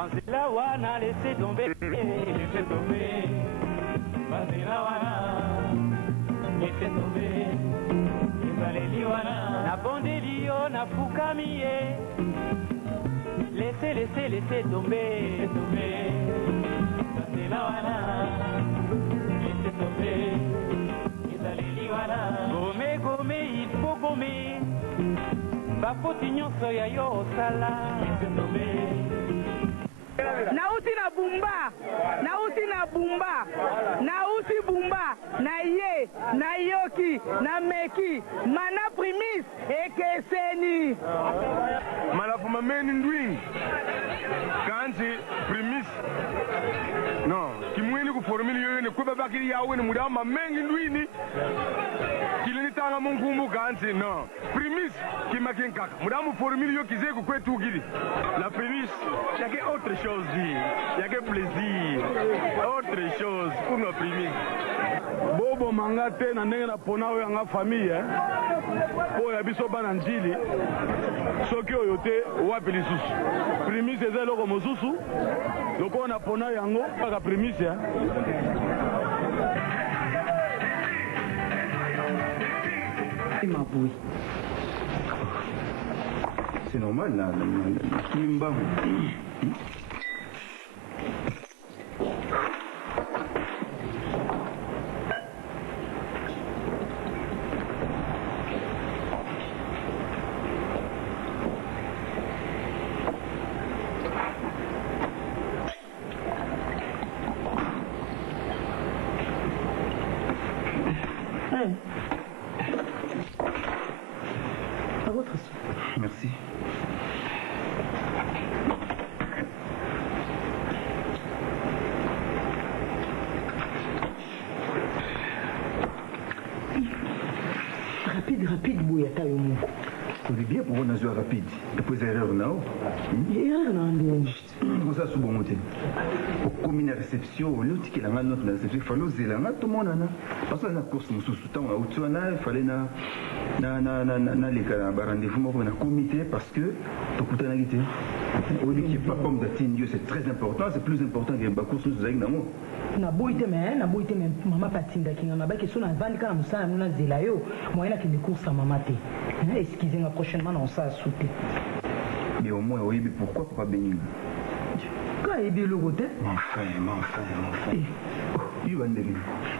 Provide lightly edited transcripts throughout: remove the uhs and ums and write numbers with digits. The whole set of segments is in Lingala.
Banzela wana laissez tomber, laissez tomber. Banzela wana laissez tomber. Ezaleli wana na bondeli yo na fukami ye. Laissez tomber, tomber. Banzela wana laissez tomber. Ezaleli wana gome il faut gommer. Bafoti nyonso ya yo osala. Laissez tomber. Nauti na bumba, nauti bumba, na ye, na yoki, na meki, mana primis, ekeseni. Malafuma meni ndwing, kanzi primis. No, kimweni kuformili yoyo ne kweba bakiri yawe ne mudama mengi ndwini. Kilini tanga mungumu kanzi, no. Primis, kimakin kaka. Mudamu formili yo kize kukwetu giri. La primis, yake autre chose dit. Yake plaisir. Autre chose pour la primis. Bobo mangate na ndenge na pona oyo nga famille, po ya biso bana njili. Soki oyo te wapi lisusu. Primis eza eloko mosusu. Loko na pona yango paka primis ya. Maboui. C'est normal là, Kimba. Merci. Rapide, Bouyata Yomoko. On est bien pour on a joué rapide. Depuis erreur là. Erreur non. Comment ça sous bon côté. Pour combiner réception, l'autre qui la note la réception, fallait oser la tout le monde là. Parce que la course nous sous-temps à Outsuana, il fallait na les rendez-vous moi na comité parce que tout coûte na guité. Au lieu qu'il pas comme d'atteindre c'est très important, c'est plus important que la course nous avec namo. Na boite mais mama patinda kinga na baki sona vandi kana musana nuna zela yo moyena ki course à mama te. Excusez-moi prochainement on ça sauter. Mais au moins oui pourquoi pas béni. Quand il est le côté Enfin. Il va ndeli.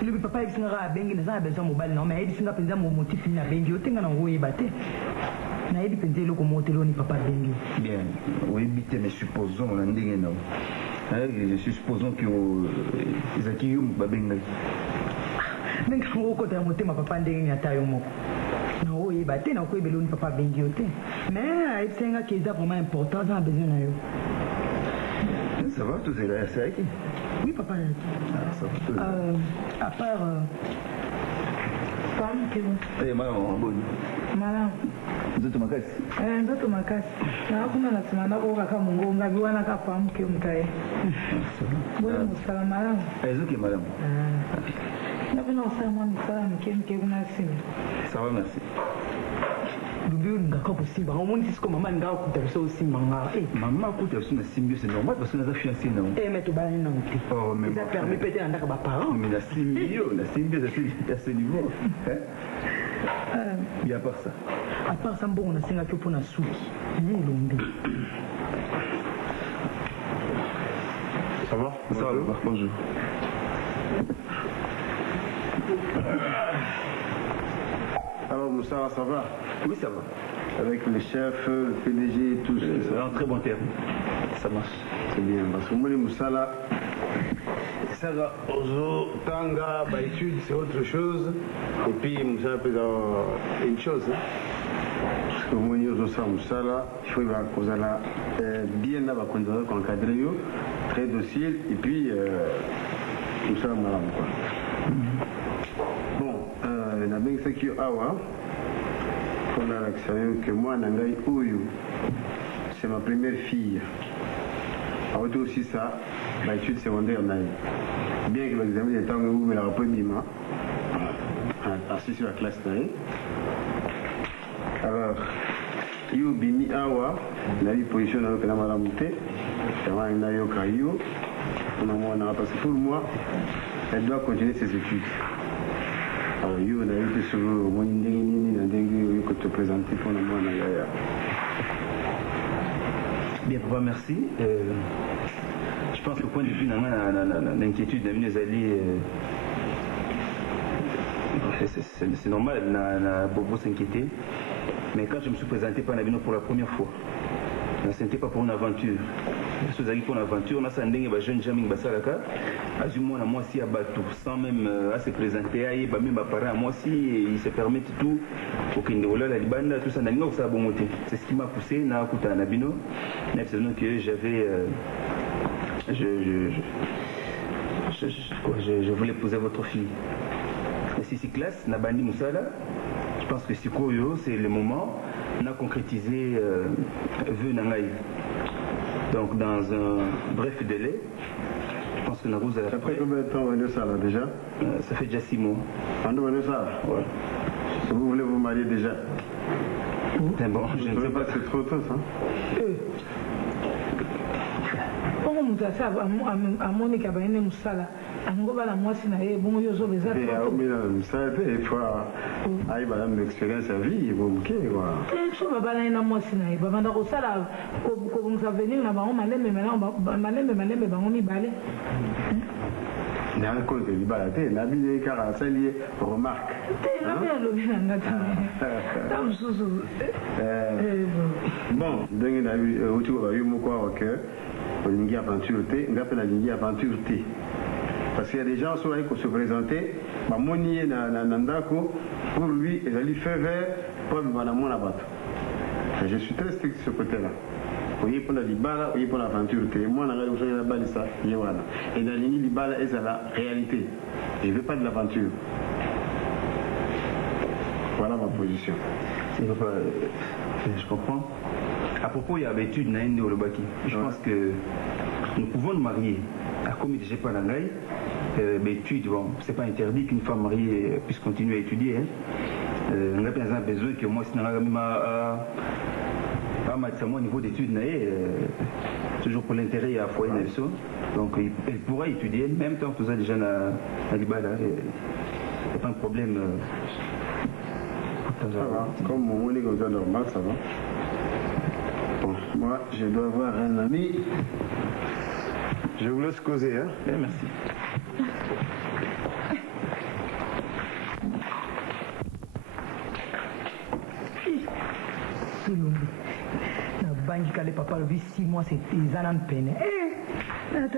Le papa il sera bengi na za besoin mobile non mais il singa penza mo motif na bengi otenga na ngoye bate. Na il penza le ko motelo ni papa bengi. Bien. Oui bité mais supposons on ndenge na. Je suis supposons que les acquis ba bengi. Nenga ngo ko ta motema papa ndenge ni atayo moko. Na ngoye bate na ko ebelo ni papa bengi ote. Mais il singa qui est vraiment important ça besoin na yo. Ça va, tout est là, c'est avec qui? Oui, papa. Ça va. À part... Femme, c'est bon. Eh, maman, bonne. Maman. Nzoto makasi. Nzoto makasi. Na kuna nasema na kwa kaka mungu ngabi wana ka femme ke mtaye. Bwana musala malam. Ezoki madame. Na kuna usala mwa musala mke kuna simu. Ça va, merci. Dubi ngaka kusimba ngomoni siko mama ngaka kutabisa usimba ngaka maman kutabisa na simbio c'est normal parce que nous avons fiancé non mais tu bana non ti oh mais ça permet peut-être andaka ba parents mais la simbio c'est à ce niveau il y a pas ça à part ça bon on a singa pour na souki lombi ça va bonjour Alors Moussa, ça va? Oui, ça va. Avec le chef, le PDG et tout. C'est un très bon terme. Ça marche. C'est bien. Parce que moi, les Moussa, là, ça va. Ozo, Tanga, étude, c'est autre chose. Et puis, Moussa peut avoir une chose. Parce que moi, Ozo, ça, Moussa, là, il faut bien là, encadrer, très docile. Et puis, Moussa, malade, quoi. Bon, na bien ce qui awa. On a l'extérieur que moi, Nangai Oyo, c'est ma première fille. Alors aussi ça, l'étude secondaire, bien que l'examen des temps où mais la rapport Bima, assis sur la classe. Alors, yo bimi awa na li position na la malamute ça na yo kayo parce que pour moi elle doit continuer ses études. Alors yo na yo sur mon ndenge na ndenge yo ko te présenter pour na moi na yaya. Bien, papa, merci. Je pense que le point de vue l'inquiétude de mes alliés, c'est normal, beaucoup s'inquiéter. Mais quand je me suis présenté par Nabino pour la première fois, ce n'était pas pour une aventure. Je suis allé pour une aventure, on a sandi les jeunes gens qui basalaka, azumon à moi aussi à Batou, sans même à se présenter, à même à parler à moi aussi, ils se permettent tout pour qu'il ne la libanda, tout ça, ça a bon monté. C'est ce qui m'a poussé, na kuta Nabino, c'est donc que j'avais, je voulais poser votre fille. Et si classe, Nabandi Moussala, je pense que Sikoyo, c'est le moment, on a concrétisé vœu Nangaï. Donc dans un bref délai, je pense que Narouz a... Après combien de temps on est ça là déjà? Ça fait déjà 6 mois. On est ça? Ouais. Si vous voulez vous marier déjà? C'est bon, je ne sais pas. C'est trop tôt ça? Pourquoi vous avez ça à Monique à Baïné Moussala? La moitié n'a pas bon yo les ça il faut aller madame l'expérience à vie bon ok quoi je vais pas aller na moitié n'a pas vendre au sala ko vous venir na ba on malembe malembe ba on mi balé na cause de liberté na bi car ça lié remarque na bien le bien na tam susu bon donc na utu ba yo moko ok lingi aventure té ngape na lingi aventure té. Parce qu'il y a des gens qui se présenter, pour lui, ils allaient faire vert pour me. Je suis très strict de ce côté-là. Vous voyez, pour la libala, vous voyez, pour l'aventure. Moi, je suis là, ça, et dans la ligne libala, c'est la réalité. Je ne veux pas de l'aventure. Voilà ma position. Je comprends. À propos, il y a l'étude Naïne Olobaki. Je pense que nous pouvons nous marier. Comme je n'ai pas la gaille, l'étude, bon, c'est pas interdit qu'une femme mariée puisse continuer à étudier. On a besoin que moi, si on a au niveau d'études, toujours pour l'intérêt à foyer Nelson. Donc, elle pourra étudier, même tant que vous êtes déjà à Libala. Il n'y a pas de problème. Ça va. Comme on est comme ça normal, ça va. Bon, moi, je dois avoir un ami. Je vous laisse causer, hein? Bien, merci. Banque kale papa le 6 mois c'est en peine.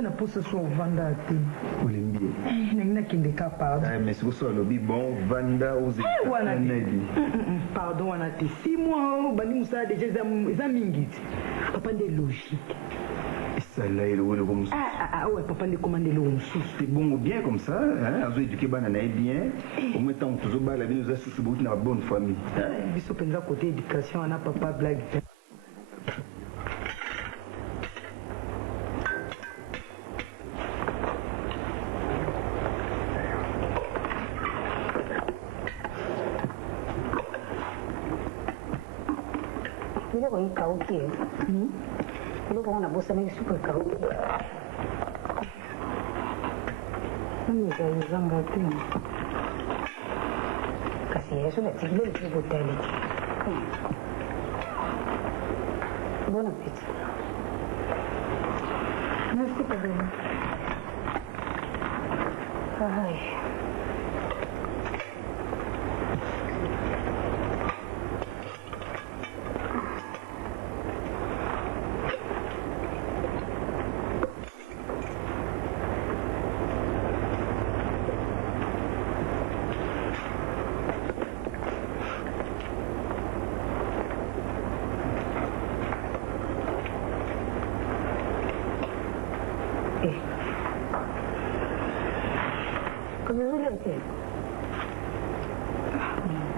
Na poste so vanda te. Olimbi. Na kinde capable. Mais c'est ça le bon vanda aux Pardon, on a été 6 mois, bani musa déjà za mingi. Papa de logique. Ça là il est comme ça. Ouais, papa les commander le c'est bon bien comme ça, hein, on éduquer banana bien. Au moins tant toujours ba la vie nous a sous beaucoup dans bonne famille. Biso penza côté éducation on a papa blague. Ile kwa ikauke. Ile kwa na bosa na super ikauke. Nani zanga tena. Kasi yeso na tigile ile botali. Bon appétit. Merci papa. Ai.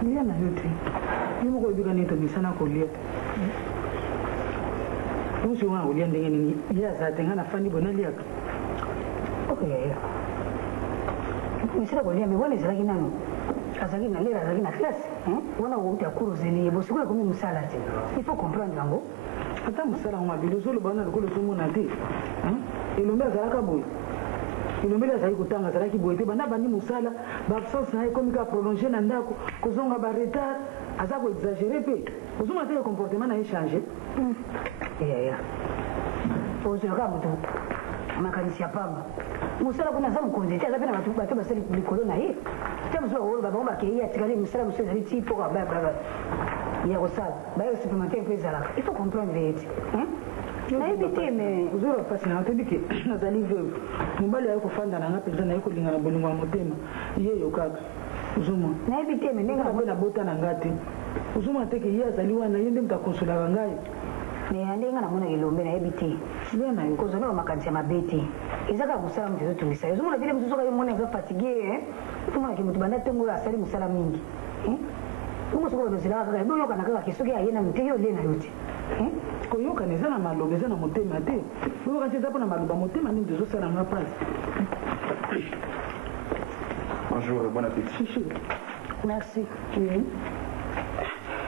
Lia na yote. Nimo ko ibika nito bisana ko lia. Musi wa ulia ndenge nini? Ya za tenga na fani bona lia. Okay. Misira ko lia me wale zira kinano. azali na lera azali na classe wana outa cours zeli bosikola komi musala te il faut comprendre yango ata mosala ngo mabili ozoloba wana lokolo ozomona te elombe azalaka boye elombeli azali kotanga azalaki boye te banda bandi mosala baabsence na ye ekomi ka prolonge na ndako kozonga baretard aza koexagere mpe ozomona te comportement na ye change yaya ozolaka moto makanisi ya pamba mosala kuna aza mokonzi te aza mpe na bato basali likolo na ye te mosusu babango bakei atikali mosala mosusu ezali ti mpo ya kosala baye supplémentaire mpe ezalaka il faut comprendre ye te nayebi te me ozoloba mpasi na otebi ke nazali veuve mobali aye kofanda na nga mpenza naye kolinga na bolingo ya motema ye yo kaka ozomona nayebi te me ndenge mpe nabota na nga te ozomona te ke ye azali wana ye nde moto akonsolaka ngai ndenge namona elombe nayebi te kozoloba makanisi ya mabe te eza kaka mosala moto ezotungisa yo ozomona vile mosusu soka yo mona eza fatigue omonaki moto banda ntongo oyo asali mosala mingi bongo soki badozelaka kaka boyokana kaka ke soki aye na mote yo ole na yo te koyokana eza na maloba eza na motema te boyoka nti eza mpo na maloba motema nini tozosala nga mpasi. Bonjour, bon appétit. Merci.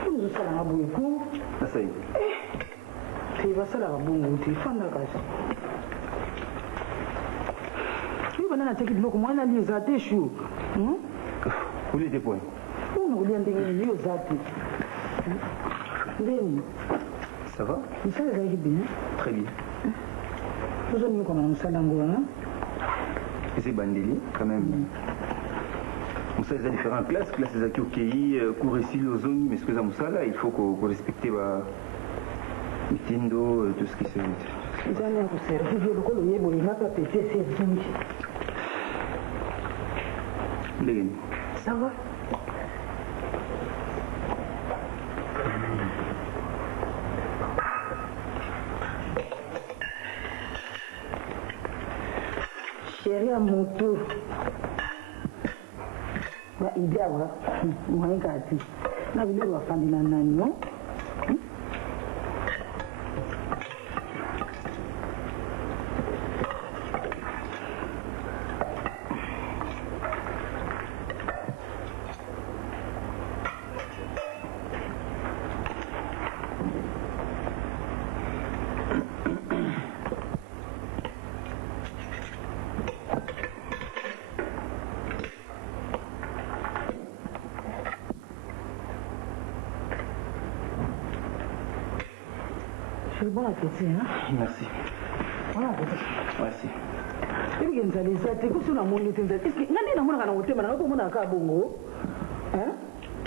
ozosala nga boye ku Asai. te basalaka bongo te fanda kasi yo bana natiaki biloko mwana ali eza te shu Olie tes points. ona kolia ndenge nini yo eza te ndeni Ça va? misala ezalaki bien Très bien. ozomiyokama na mosala yango wana Et c'est Bandeli, quand même. Moussa, il y a différentes classes. Classe des acquis au KI, cours ici, aux zones, mais ce que ça Moussa là, il faut qu'on respecte les tindo, tout ce qui se fait. ezani ya koservive lokolo oyebolinga mpe apeti esi ezongi Ndenge. Ça va? sheri ya moto baide awa moyeka te na biloko bafandi na nani no bon appétit Merci. bon appétit Merci. ebike nzala eza te kusu namoni te nzala eske nga nde namonaka na motema nanga komonaka ka bongo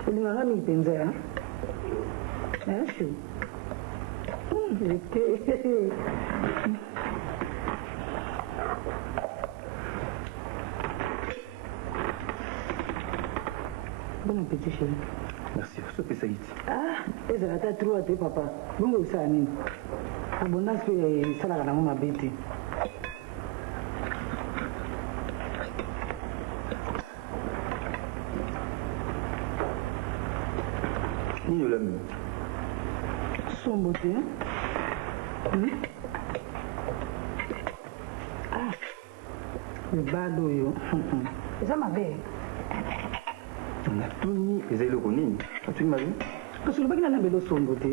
olinganga mingi mpenza shu ete bon appétit chéri Merci. Faut que ça y est. ezala ta trois te papa bongo esala nini abondance mpe esalaka nango mabe te Ni le même. sombo te ebado oyo eza mabe On a tout mis. Les ailes au nini. As-tu ma vie? kasi olobaki nalambela sombo te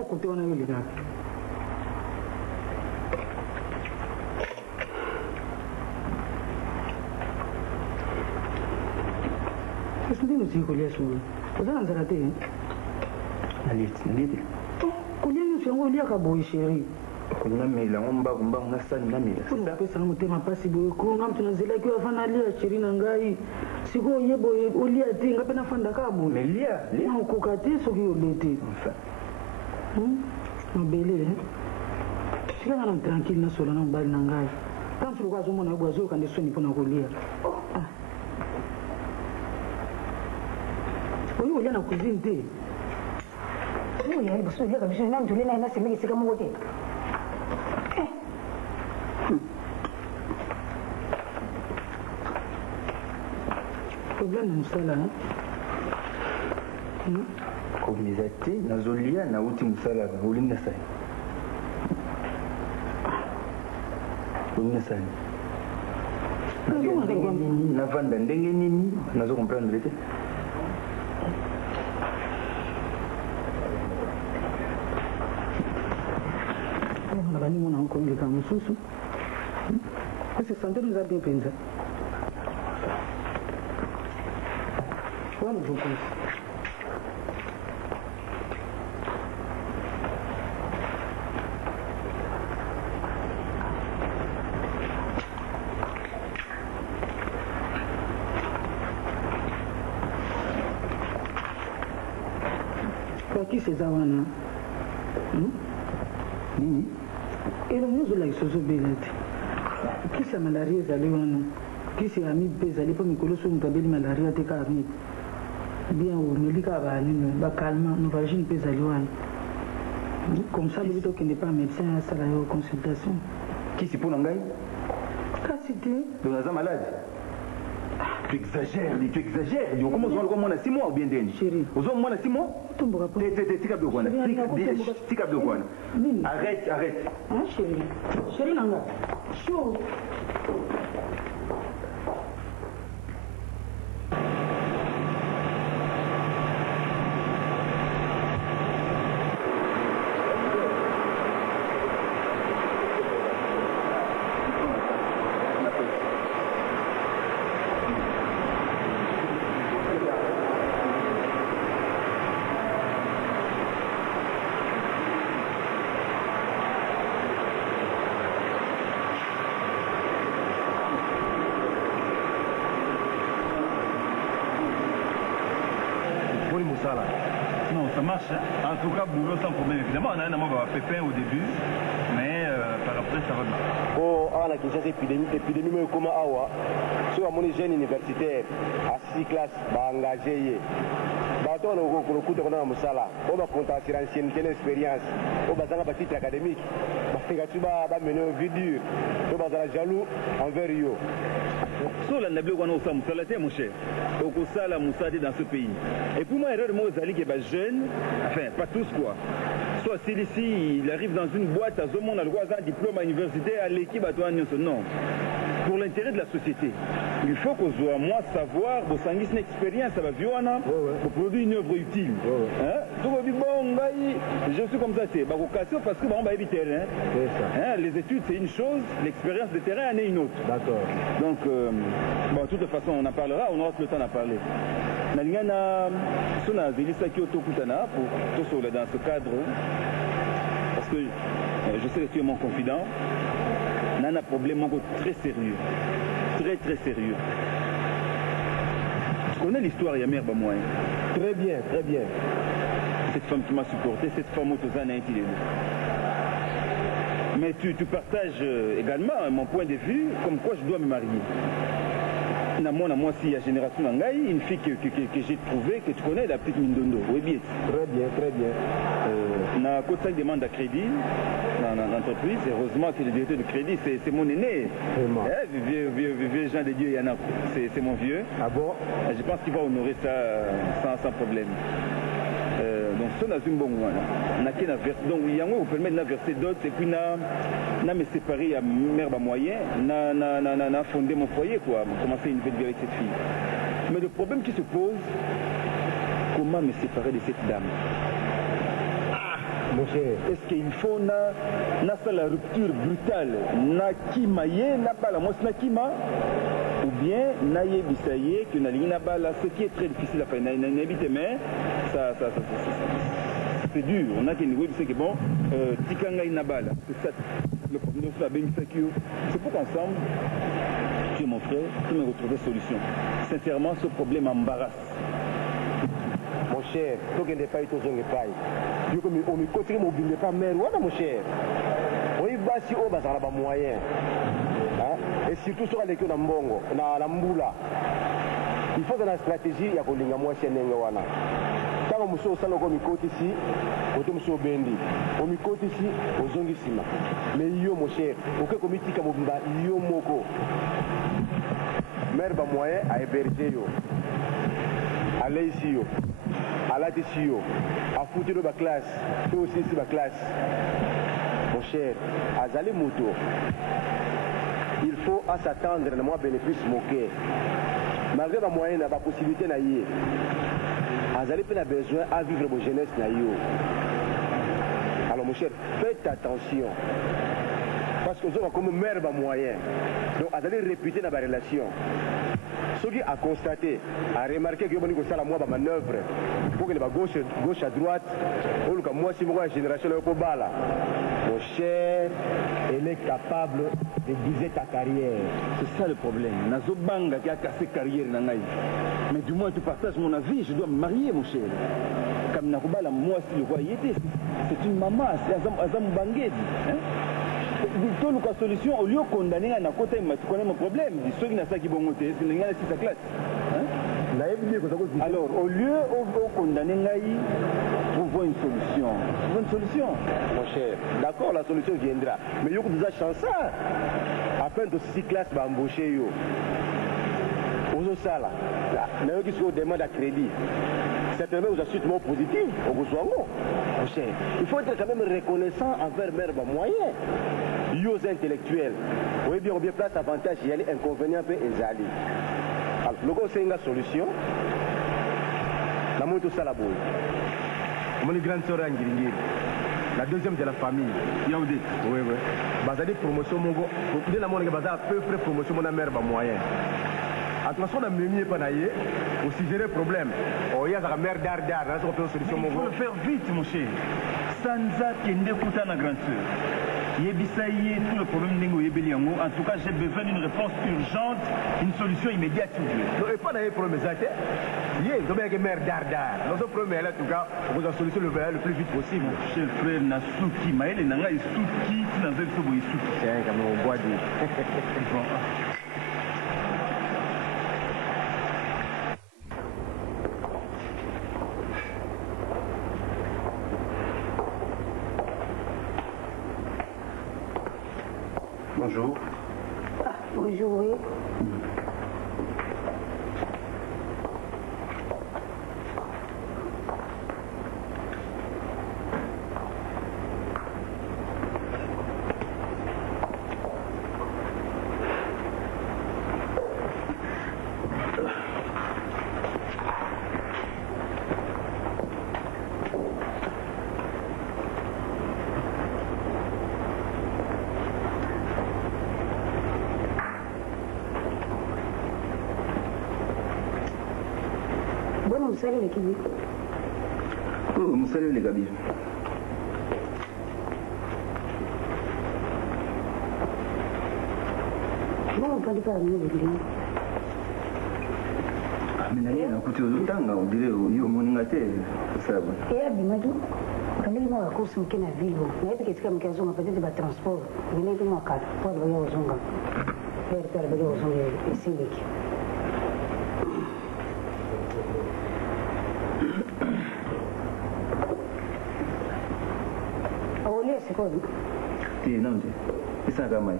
okote wana yo lingaka kasi ndenge osiki kolia solo oza na nzala te Nalete. kolia nyonso yango oliaka boye sheri Namela, on mba on a ça namela. mpona opesanga motema mpasi boye konga moto nazelaki oyo afanda alia sheri na ngai sikoyo oye boye olia te nga mpe nafandaka boye Mais lia. okoka te soki ole te Enfin. mabele tikanga na tranquille nasola na mobali na ngai ntanso loko azomona yo boye azoyoka nde soni mpona kolia oyi kolia na cuisine te oyo liboso oliaka biso na motole naye nasemeki esika moko te problème na mosala Comme les athées, nazolia, na uti musala, olinga sai. Olinga sai. navanda ndenge nini nazo comprendre te. bani mona okoleka mosusu kasi sante nous a bien mpenza wana jokonsi bakisi eza wana nini elo nyozolakisa ozobela te kisi ya malaria ezali wana kisi ya amibe mpe ezali mpo mikolo so moto abeli malaria te ka amibe bien omeli kaka banini bakalma novagine mpe ezali wana comme ça lobi tokende pa médecin asala yo consultation kisi mpo na ngai kasi te donc naza malade. Tu exagères, tu exagères. Comment on va voir 6 mois ou bien des chérie. Aux hommes, moi 6 mois. Arrête, arrête. Hein, chérie. Chérie, Nanga. Chaud. Non, ça marche. En tout cas, boulot sans problème. Évidemment, on a un pépin au début, mais par après, ça va bien. Oh, on a Kinshasa épidémie, mais comment awa sur mon jeune universitaire à 6 classes, va engager. Bato on a le coup de on a musala. On va compter sur ancienneté d'expérience. On va dans titre académique. Va mener une vie dure. On va être jaloux envers eux. So la nablo wana osa musala te mon cher. Okosala musadi dans ce pays. Et pour moi erreur moi Zali qui est jeune, enfin pas tous quoi. Soit s'il ici il arrive dans une boîte à Zomon a le droit d'un diplôme à l'université à l'équipe à toi non. Pour l'intérêt de la société, il faut qu'on soit moi savoir, pour s'engager une expérience, ça va violana, pour produire une œuvre utile. Donc bon, je suis comme ça, c'est vocation parce que on va éviter. Les études c'est une chose, l'expérience de terrain en est une autre. D'accord. Donc, bon, de toute façon, on en parlera, on aura le temps d'en parler. Nalingana, sona zelisa kyoto kutana pour tout cela dans ce cadre, parce que je sais que tu es mon confident. On a un problème très sérieux, très très sérieux. Tu connais l'histoire Yamer Bamoy? Très bien, très bien. Cette femme qui m'a supporté, cette femme autozana intelligente. Mais tu partages également mon point de vue, comme quoi je dois me marier. Moi, si la génération Nangaï, une fille que j'ai trouvée, que tu connais, la petite Mindondo. Oui, bien. Très bien, très bien. On a côté de demande à crédit dans l'entreprise. Heureusement que le directeur de crédit, c'est mon aîné. Vraiment. Vieux Jean de Dieu, il y en a. C'est mon vieux. Ah bon? Je pense qu'il va honorer ça sans problème. Donc, ça, on a une bonne on a donc, il y a un vous permet de verser d'autres et puis on a me séparé à mère moyen, on a fondé mon foyer, quoi, commencer une vie avec cette fille. Mais le problème qui se pose, comment me séparer de cette dame? Mon cher, est-ce qu'il faut la rupture brutale, na kimaye, na bala, moi c'est na kima, ou bien na yebisaye, que na lina bala, ce qui est très difficile à faire, na éviter, mais ça c'est dur. On a qui nous dit que bon, tikanga ina bala, c'est ça, le problème de la bénisakio. C'est pour qu'ensemble, tu es mon frère, tu me retrouver solution. Sincèrement, ce problème m'embarrasse. Mon cher, tu n'es pas été au paille. On me côté mobile pas mère, voilà mon cher. Oui, bah si on va avoir moyen. Et surtout sur les na mbongo, na lambula. Il faut une stratégie ya kolinga moi chez Nengawana. Quand on se sent comme côté ici, on se bendi. On me côté ici, on zongi sima. Mais yo mon cher, aucun comité comme yo moko. Mère ba moyen à héberger yo. Allez ici yo. À ici yo. À foutre de ma classe. Toi aussi c'est ma classe. Mon cher, azali moto. il faut à s'attendre à moi bénéfice moqué. Malgré ma moyenne, ma possibilité na yé. Azali peut a besoin à vivre mon jeunesse na yo. Alors mon cher, faites attention. Parce que nous avons comme mère ma moyen. Donc Azali réputé dans ma relation. Ce qui a constaté, a remarqué que ça la moi ma manœuvre. Pour que les gauche à droite, ou que moi si moi génération le bala. Mon cher, elle est capable de viser ta carrière. C'est ça le problème. Nazo Banga qui a cassé carrière dans Naï. Mais du moins tu partages mon avis, je dois me marier mon cher. Comme Nakubala, moi si le roi y était, c'est une maman, c'est Azam Bangedi. Tout le cas solution, au lieu de condamner un côté, tu connais mon problème. Ceux qui n'ont pas qui vont monter, c'est qu'il sa classe. Alors, au lieu de condamner Naï, trouvons une solution. Trouvons une solution. Mon cher, d'accord, la solution viendra. Mais il y a déjà chance. Afin de 6 classes va embaucher. Aux ça là, il y a qui demande à crédit. Certainement, vous assure mon positif. Mon cher, il faut être quand même reconnaissant envers mère moyen. Yo intellectuels. Oui, bien, on bien place avantage, il y a les inconvénients et zali. Alors, le conseil c'est une solution. La moto ça la boue. Mon grande sœur Angiringiri. La deuxième de la famille. Yaoudé. Oui, oui. Bazali promotion mon go. Dès la monnaie bazar peu près promotion mon mère moyen. Attention à me pas naïe. Aussi gérer problème. Oh, il y a la mère d'art, là, c'est une solution mon go. Il faut le faire vite, mon cher. Sanza kende kuta na grande sœur. Yebisaïe, tout le problème n'est pas. En tout cas, j'ai besoin d'une réponse urgente, une solution immédiate. Non, et pas d'ailleurs problème exact. Il y a une mère d'art. Notre problème, en tout cas, vous avez solution le plus vite possible. Cher frère, Nasuki, Maël, Nanga et Suki, tu n'as pas de Suki. Tiens, comme on voit dire. Bonjour. Ah, bonjour, oui. Bueno, Musali le kibi. Oh, Musali le Gabi. Bon, pas de parler de lui. Mais naye na kuti ozotanga on dirait yo moninga te ça bon. Et abimaki. Quand il m'a course mke na ville, mais peut-être que mke azonga peut-être ba transport. Mais n'est que moi car pour ba yo zonga. Faire ba yo zonga ici leki. Olha esse coisa. Ti não te. Isso é gamai.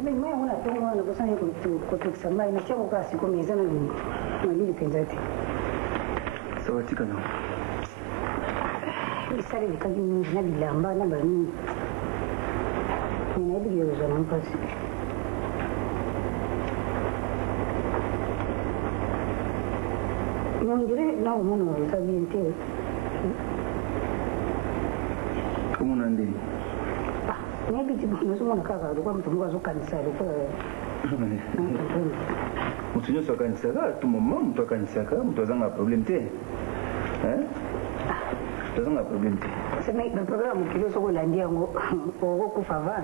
Mimi una tuma na kusanya kutukisa mai na chama kasi kwa mezana ni malili penzati. Sawa tika na. Isari likaji ni na bilamba na bani. Ni na biyo za mpasi. Ngire na umuno likaji nte. Como nandi? Maybe tunasoma kaka alikuwa mtu mmoja zo kanisa alikuwa mtu nyoso kanisa ka tu mama mtu kanisa ka mtu azanga problem te azanga problem te sema na programu kile soko la ndiango o kufava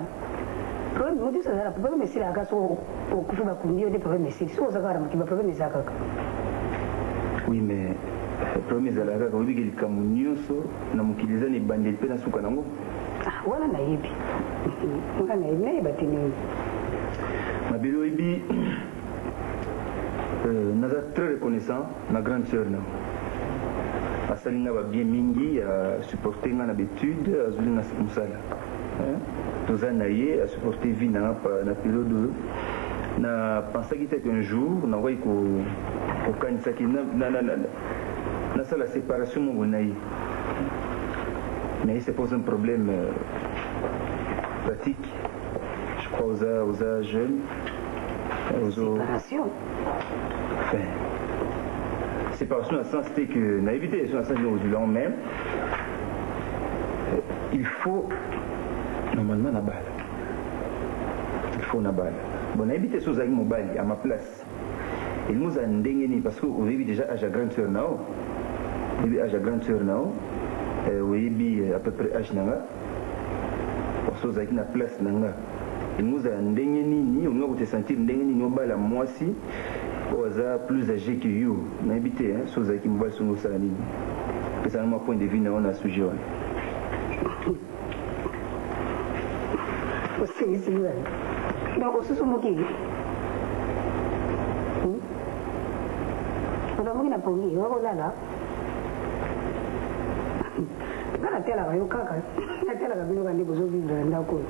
kwa hiyo ndio sasa problem mesira akaso okufa kundio de problem mesira so zakara mkiba problem zakaka oui mais problem zalaka ka ubigeli kamunyoso na mukiliza ni bandit pe na suka nango wala na hivi ngana hivi batini mabilo ibi naza très reconnaissant ma grande sœur na asalinga ba bien mingi supporter nga na betude azuli na musala toza na ye a supporter vie na période na pensaki te qu'un jour na wai ko kanisaki na sala séparation mo na ye mais il se pose un problème pratique je crois aux jeunes séparation enfin séparation dans le sens c'était que na évité sur la sens du long même il faut normalement na balle il faut na balle bon na évité sur zaki mobile à ma place il nous a ndengeni parce que vous avez déjà âge à grande sœur nao et âge à grande sœur nao oui à peu près âge nanga sur zaki na place nanga il nous a ndengeni ni on va te sentir ndengeni no bala moi si oza plus âgé que you na évité hein sur zaki mobile sur nos salani c'est un point de vue na on a sujet aussi c'est vrai donc aussi sur moki on moki na pongi wako lala kana tela kayo kaka na tela kabino kandi bozo vivre ndako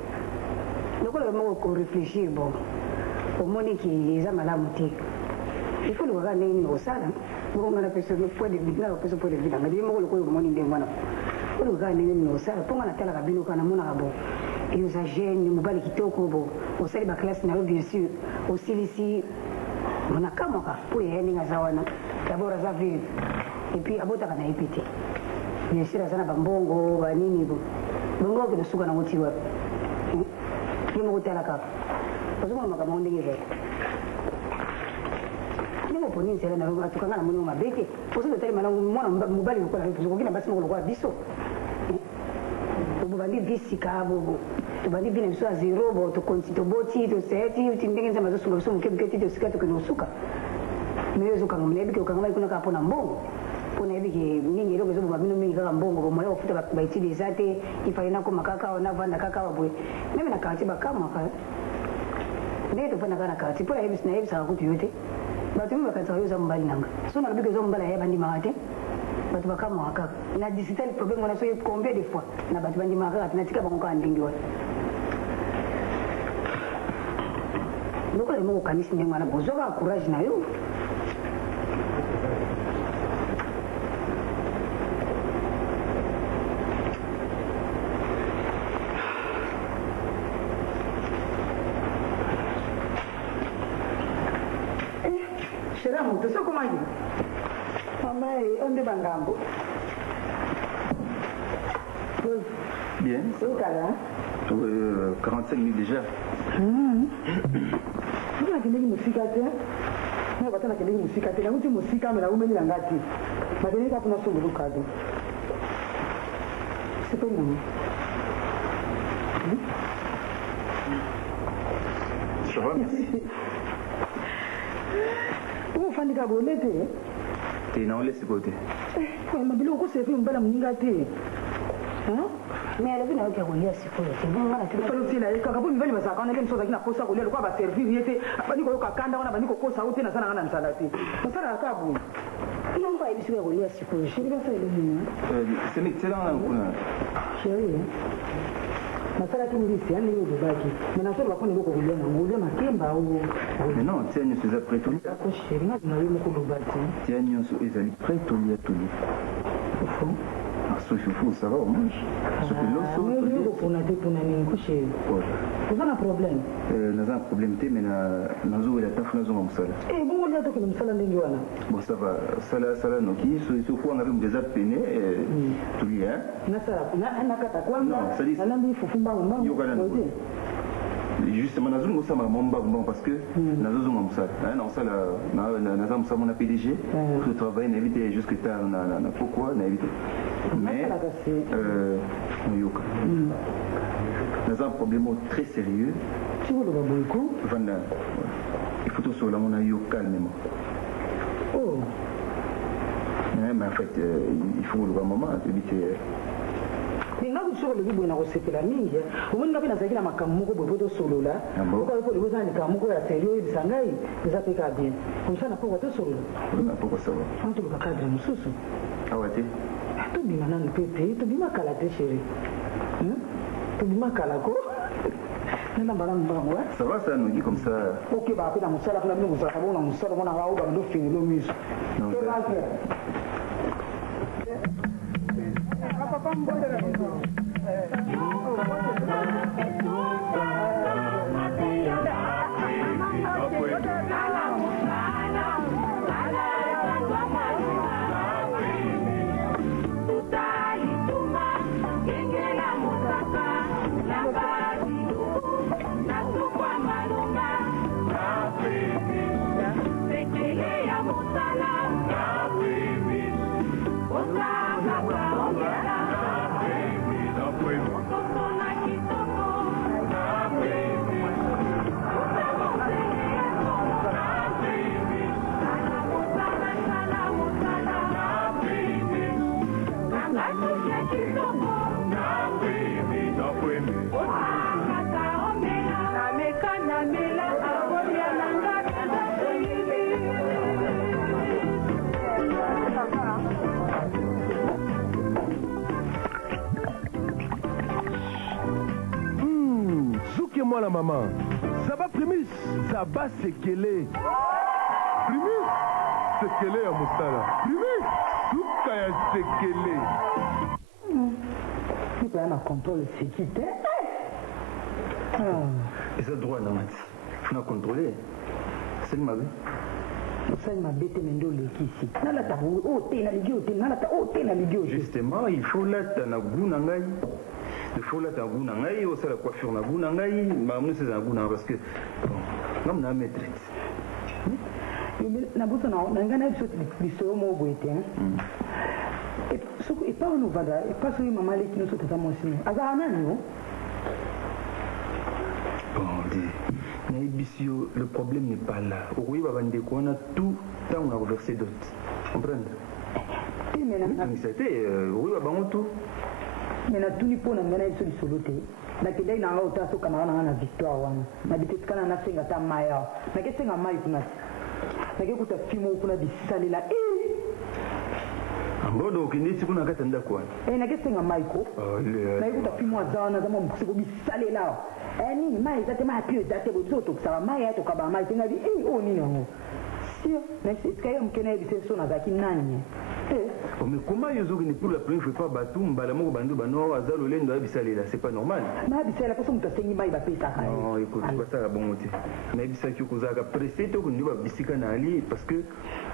donc là moi qu'on réfléchir bon au moni qui eza malamu te il faut le regarder ni osala bon ngana personne point de vue na personne point de vue ngadi mo ko moni ndenge mwana ko le regarder ni osala ponga na tela kabino kana mona kabo et nous a jeune mobali kitoko bo osali ba classe na bien sûr aussi ici on a kamoka pour yeni ngazawana d'abord za vivre et puis abota kana ipiti bien sûr sana bambongo ba nini bo bongo ke suka na ngoti wa ni mo tela ka parce que mama kama ndenge vile ni mo poni sele na ruba tukanga na moni mabeke poso de tele manangu mwana mobali ko la ko kina basi mo ko biso bandi visi kabo bandi bina biso a zero bo to konti to boti to seti tindenge nzama zo sunga sumu kebe keti to sikato ko suka mezo kanga mlebi ko kanga mai kuna ka pona mbongo pona ebi ke ningi lo kezo babino mingi kaka mbongo bo moyo ofuta ba itili zate ifaina ko makaka ona vanda kaka wabwe mimi na kati bakama ka ndio to fana kana kati pona ebi sina ebi saka kuti yote batu mimi bakati yoza mbali nanga so na biko zo mbala ya bandi mate batu bakama waka na digital problem on a so combien de fois na batu bandi maka tunatika bango ka ndingi wa ndoko le mo kanisi nyenga na bozo ka courage na yo Sheramu to soko maji mama onde bangambo bien c'est calme 45 minutes déjà kuna kinegi musika te na batana kinegi musika te na uti musika mela umeli ngati madeni ka kuna sulu kado c'est pas non ça va merci où fandika bolete te na on laisse côté kwa mabilo ko sefi mbala mninga te mais elle vient avec Golia sikoyo te bonga na tuko tila eka kapo mivali basaka ona kemso zakina kosa kulia kwa ba servir yete bani ko kakanda wana bani ko kosa uti na sana ngana msalati masara akabu iyo mba ibisi kwa Golia sikoyo shirika sasa ile nini c'est là kuna sheria masara kimilisi yani hiyo dubaki na nasema kwa nini uko kulia na ngule makemba au mais non tiens nous faisons prêt tout ko sheria na wewe mko dubaki tiens nous ezali prêt tout lié Sofifu ça va au moins Sofifu kuna te kuna nini kushe kuna problem naza problem te mais nazo la tafu nazo msala bongo ndio toke msala ndingi wana bon ça va sala no ki Sofifu anga bimu déjà peine tout bien na sala na kata kwanza na lambi fufumba mbango justement nazo ngosama momba bon parce que nazo zonga msala na sala naza msala mon PDG pour travailler na éviter jusque tard na pourquoi na éviter mais yoka nous avons un problème très sérieux tu veux le babouiko Vanda il faut tout cela on a eu calmement oh mais en fait il faut le moment éviter ninga kusoko lobi boye na kosepela mingi omoni ngape nazalaki na makambo moko boye po tosolola okoki po lebo eza na likambo moko ya serio oyebisa ngai eza mpe ka bien komsa na pokwa tosolola ana toluka cadre mosusu awa te tobima nanu mpe te tobima kala te chéri tobima kala ko nana mbala mbango ça va ça nous dit comme ça ok bape na mosala kuna bino kozalaka bongo na mosala mona bao bando ofingela miso Moi la maman, ça va primus, ça va sekele. Primus, sekele ya mosala. Primus, suka ya sekele. Tu peux avoir un contrôle sécurité. Et ça droit non mati. Faut contrôler. C'est ma vie. osali mabe te mende oleki isi nalata oyo te naligi oyo te nalata oyo te naligi oyo te justement il faut lata na gu na ngai il faut lata na gu na ngai osala coiffure na gu na ngai mamosi eza na gu na ngai parce que ngam na maître na buso na ngai na biso lisolo moko boye te soko epa wana ovanda epa soki mama aleki nyonso tata mwasi no azala nani o le problème n'est pas là. Oui, on a tout temps on a reversé d'autres. Comprendre? Oui, c'était oui, tout. Mais na tout ni pona ngana iso lisolote. Na kedai na ngao taso kamara na victoire wana. Na bitetkana na senga ta maya. Na kesenga mai kuna. Na kekuta fimo kuna bisalela. Mbodo ukinditi kuna kata ndakwa. Na kesenga mai ko. Na kekuta fimo azana zama mkusiko bisalela. Nini mai zate mai pio zate bozo tokisaba mai ya tokaba mai tenga bi o nini yango. Sio, na sikayo mkene biseso na zaki nani. Mais comment ils ont pour la première fois batou mbalamo bandu bano azalo lendo abisalela c'est pas normal. Na bisala parce que mutasengi mai ba pesa ka. Non, écoute, pas ça bon moté. Mais bisaki kozaka pressé to kundiba bisika na ali parce que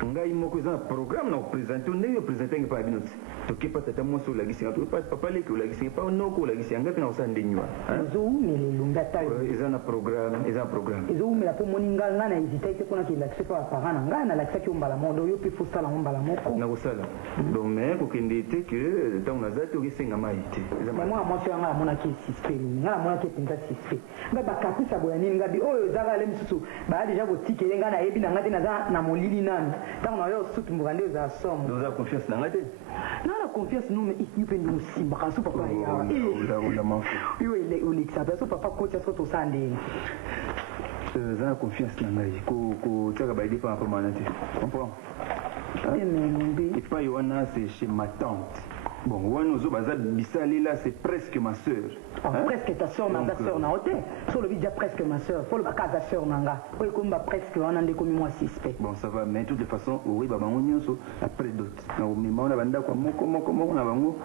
ngai moko za programme na présenter on est présenter pas binoti. To kepa tata mo so la gisi to pas papa le ko la gisi pas no ko la gisi ngaka na osande nywa. Zo umele lunga ta. Ils ont un programme, ils ont un programme. Zo umela po moninga ngana hésiter te kona ki la sepa parana ngana la saki umbala mondo yo pe faut sala umbala moko. Na osala. Donc mais kokende était que tant on a zate okisenga maite. Moi moi tu anga mona ki suspect. Ngana mona ki pinta suspect. Ngaba kakusa boya nini ngabi oyo zaka le msusu ba deja botike lenga na yebi na ngate na za na molili nani. Tant on a yo sutu mugande za somme. Nous avons confiance na ngate. Non la confiance non mais il peut nous simba kaso papa ya. Oula mafu. Oui il example so papa coach so to sande. Zana confiance na ngai ko tsaka ba idepa pa manate. Comprends? Et pas Yohana, c'est chez ma tante. Bon, Yohana Zobaza Bissalela, c'est presque ma soeur. Presque ta soeur, ma soeur n'a pas. Sur le déjà presque ma soeur. Pour le cas ta soeur nanga. Pour le combat presque on a des comme moi suspect. Bon, ça va, mais de toute façon, oui, baba on y so après d'autres. Non, mais on a banda quoi, comment on a bango.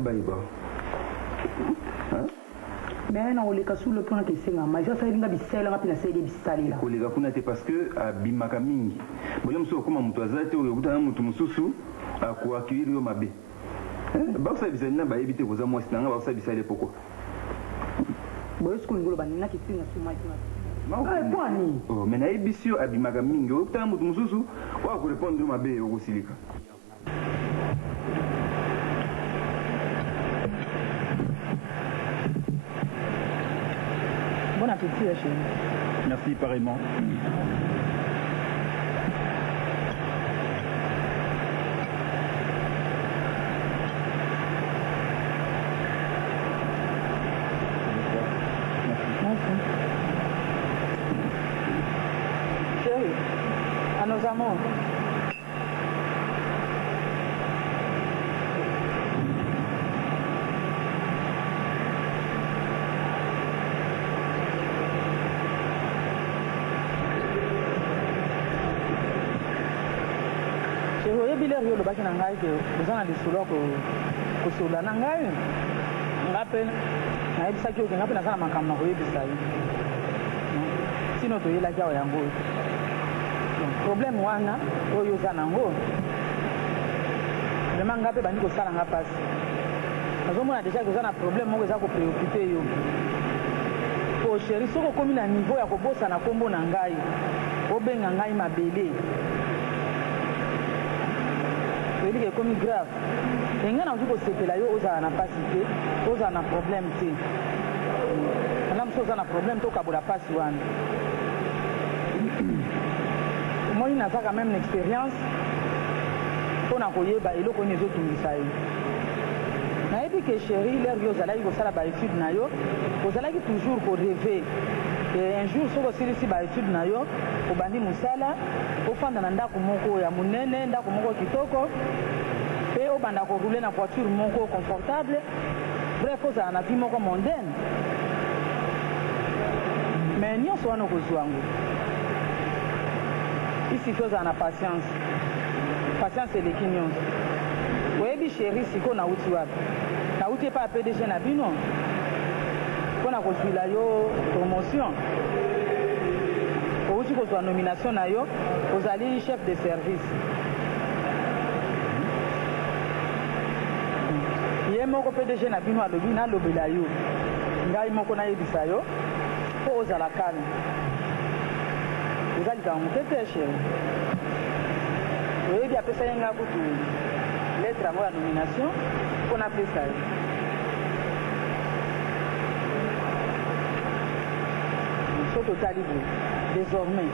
Bah. Hein? Mais non, les cas sous le point que c'est un mais ça ça linga bisela ngapina sege bisalila. Ko les gars kuna te parce que abimaka mingi. Boyo mso koma mtu azate okuta na mtu mususu akuaccueillir yo mabe. Ba ça bisalina ba ebite koza moi sinanga ba ça bisale pourquoi? Boyo ce qu'on ngolo banina ki singa suma ki. Kwani? Oh, mais na ebisio abimaka mingi okuta na mtu mususu wa ku répondre mabe okusilika. Bon appétit, la chérie. Merci, pareillement. Makamon. oyebi lere yo olobaki na ngai ke oza na lisolo kosola na ngai nga mpe nayebisaki oke nga mpe naza na makambo na koyebisa yo sino toyelaki awa yango problème wana oyo oza nango vraimen nga mpe bandi kosala nga mpasi nazomona deja ke oza na problème moko eza kopreocupe yo po sheri soki okomi na niveau ya kobosana nkombo na ngai obenga ngai mabele oyebi ke ekomi grave engai nakoki kosepela yo ozala na mpasi te ozala na problème te anga mosu oza na problème te okabola mpasi wana omoni naza quand même na expérience mpo na koyeba eloko nini ezotungisa yo nayebi ke sheri lere yo ozalaki kosala baétude na yo ozalaki toujours koreve un jour soki osilisi baétude na yo obandi mosala ofanda na ndako moko ya monene ndako moko kitoko mpe obanda korule na voiture moko confortable bref ozala na vie moko mondaine mais nyonso wana okozwa yango isiki ozala na patience eleki nyonso oyebi sheri siko nauti wapi nauti epa ya pdg na bino mpo na kozwila yo promotion outi kozwa nomination na yo ozali chef de service ye moko pdg na bino alobi nalobela yo ngai moko nayebisa yo mpo ozala calme eza likambo moke te sheri oyebi apesa ye ngai kutu lettre yango ya nomination mpo napesa ye so totali boye désormais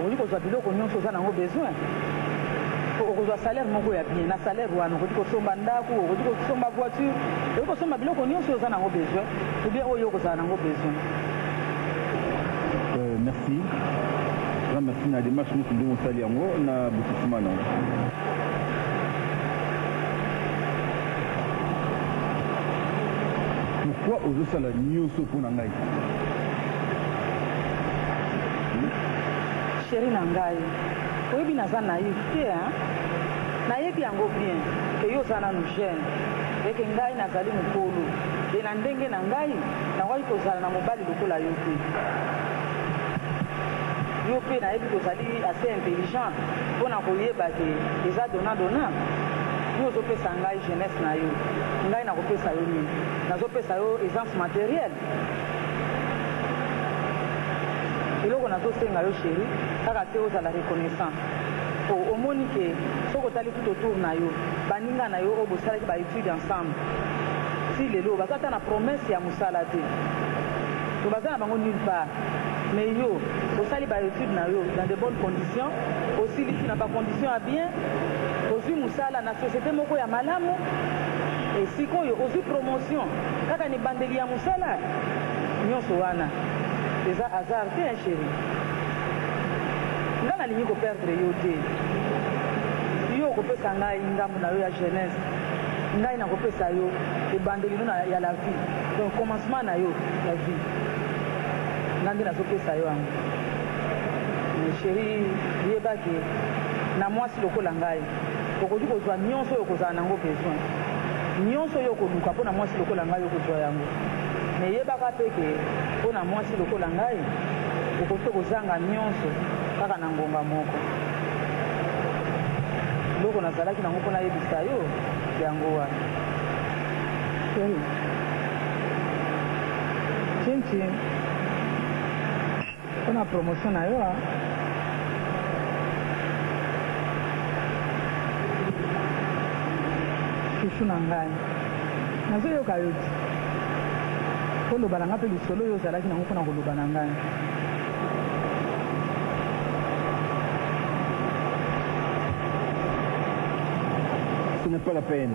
okoki kozwa biloko nyonso oza nango besoin okozwa salaire moko ya bien na salaire wana okoki kosomba ndako okoki kosomba voiture okoki kosomba biloko nyonso oza nango besoin ou bien oyo okozala nango besoin merci merci na démarche mosu ndenge osali yango na bosisima nango pourquoi ozosala nyonso mpo na ngai sheri na ngai oyebi naza naïve te nayebi yango bien ke yo oza nanu jeune eke ngai nazali mokolo e na ndenge na ngai nakoki kozala na mobali lokola yo te yo mpe nayebi kozali assez intelligent mpo na koyeba ke eza dona yo ozopesa ngai jeunesse na yo ngai nakopesa yo nini nazopesa yo aisance matérielle eloko nazosenga yo sheri kaka te ozala reconnaissant omoni ke soki otali tout autour na yo baninga na yo oyo bosalaki baétude ensemble si lelo baza ata na promesse ya mosala te to baza na bango nulle part mais yo osali baétude na yo dans de bonnes conditions osilisi na bacondition ya bien ozwi mosala na société moko ya malamu sikoyo ozwi promotion kaka ni bandeli ya mosala nyonso wana eza hasard te chéri nga nalingi koperdre yo te yo okopesa ngai ngambo na yo ya jeunesse ngai nakopesa yo ebandeli no ya la vie donc commencement na yo ya vie nga nde nazopesa yo yango mais chéri yebaki na mwasi lokola ngai okoki kozwa nyonso oyo okozala nango besoin nyonso oyo okoluka mpo na mwasi lokola ngai okozwa yango me yebaka mpe ke mpo na mwasi lokola ngai okoki kozanga nyonso kaka na ngonga moko eloko nazalaki nango mpo nayebisa yo yango wana tintin mpo na promotion na yo shushu na ngai nazoyoka yo ti oloba na nga mpe lisolo oyo ozalaki nango mpona koloba na ngai ce n'est pas la peine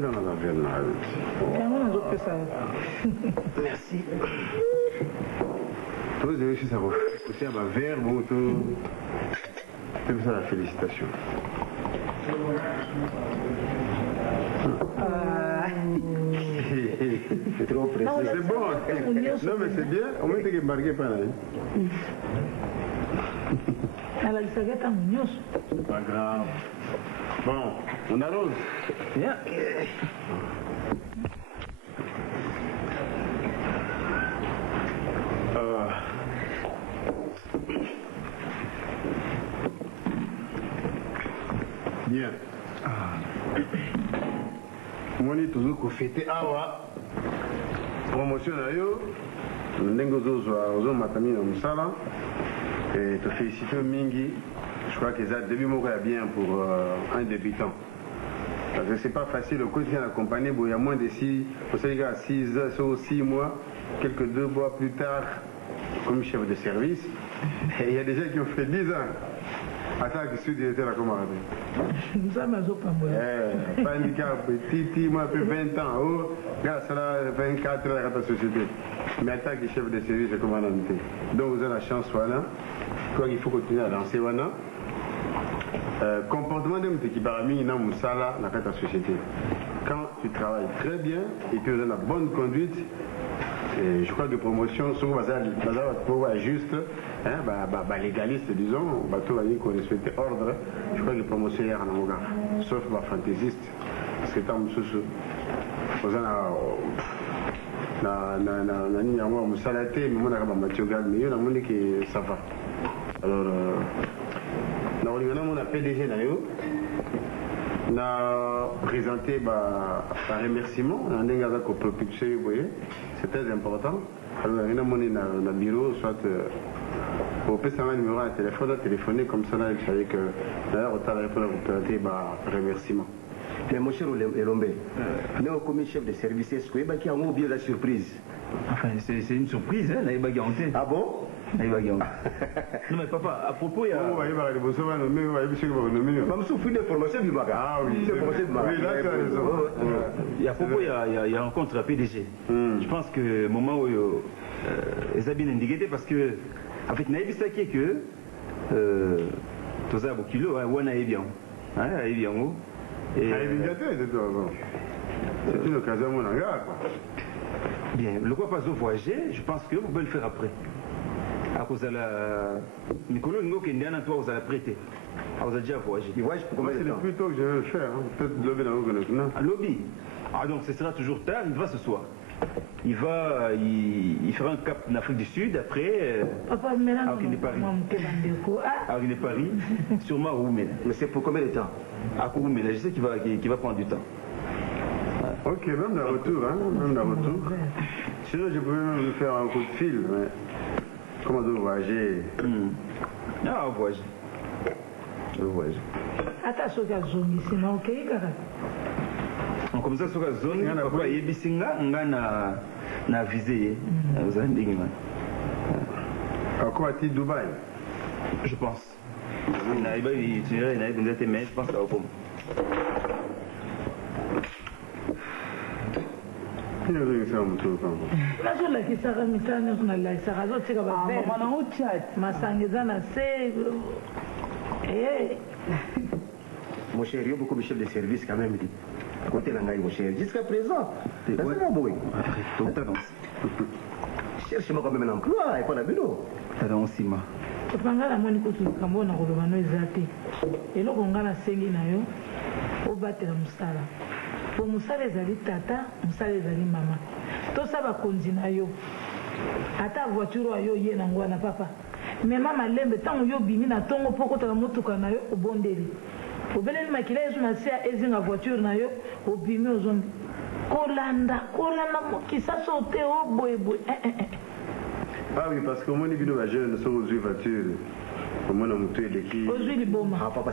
C'est dans la veine là. Merci. Vous avez réussi à refaire un verre, bon, tout. C'est ça la félicitation. C'est trop précis. C'est bon. Non, mais c'est bien. On met que marqué par là. C'est pas grave. Bon, on arrose. Bien. Bien. Moi, je suis toujours fêté awa. Promotion à yo. Ndenge ozo matami na musala. Et te féliciter Mingi. Je crois que ça début mot bien pour un débutant. Parce que c'est pas facile au quotidien d'accompagner. Il y a moins de 6 mois, quelques 2 mois plus tard, comme chef de service. Et il y a des gens qui ont fait 10 ans. Attends, que je suis directeur à comment pas handicap, petit, moi, peu 20 ans. Oh, grâce à la 24 ans à la société. Mais attends, que chef de service, c'est comment on a. Donc vous avez la chance, voilà. Quoi, il faut continuer à lancer, voilà. Comportement d'un qui parmi dans Moussala, dans la société. Quand tu travailles très bien et que tu as la bonne conduite, et je crois que promotion, sur pouvoir juste, légaliste, disons, tout va dire qu'on respecte ordre, je crois que promotion hier en Angola, sauf ma fantaisiste, parce que tant que vous avez ça va. Alors, on a PDG on a présenté un remerciement, c'est très important. Alors, on a dans le bureau, soit au un numéro à téléphone, téléphoner comme ça, il fallait que d'ailleurs, on a présenté un remerciement. Mais mon cher Elombe, nous comme chef de service, est-ce qu'il y a oublié la surprise? Enfin, c'est une surprise, hein, la garantie. Ah bon? Non mais papa, à propos, il y a... Ah oui, à propos, il y a un rencontre à PDG. Je pense que le moment où ils ont bien indiqué parce que, en fait, il y a ça qui est que tous les kilos, on a bien. C'est une occasion mon engagement. Bien, le quoi pas au voyager, je pense que vous pouvez le faire après. À cause de la... Nicolas Ngo qui est derrière toi, vous allez prêter. Vous avez déjà voyagé. Il voyage pour combien de temps? C'est le plus tôt que je vais le faire. Peut-être lobby dans le à lobby. Ah donc ce sera toujours tard, il va ce soir. Il fera un cap en Afrique du Sud, après... Papa, mais là, il est Paris, sûrement à Roumène. Mais c'est pour combien de temps? À Roumène, je sais qu'il va prendre du temps. Ok, même le retour, hein, même le retour. Sinon, je pouvais même lui faire un coup de fil, mais comment on doit voyager? Ah, on voyage. On voyage. Attention, il y a zone ici, non, ok, comme ça, sur la zone, papa, il y a des signes, on a visé. Vous avez dit, à quoi est-il Dubaï? Je pense. Il a été mais je pense que ça va comme. nazolakisaka misala nyonso nalakisaka azotika masangeza na se mon cher, il y a beaucoup de chefs de service quand même. Côté la mon cher, jusqu'à présent, c'est pas bon. Cherche-moi quand même un emploi et pas la bureau. T'as dans aussi ma. topanga na moni kutu likambo na koloba no eza te eloko nga nasengi na yo obatela mosala po mosala ezali tata mosala ezali mama tosala bakonzi na yo ata voiture oyo ye nango wana papa mema malembe ntango yo bimi na ntongo mpo kotala motuka na yo obondeli obeleli makila yesu na se ezinga voiture na yo obimi ozongi kolanda mokisa so te oboyeboye Ah oui, parce que moi, les jeunes sont aux voitures. Moi, on a monté les qui. Ah, papa,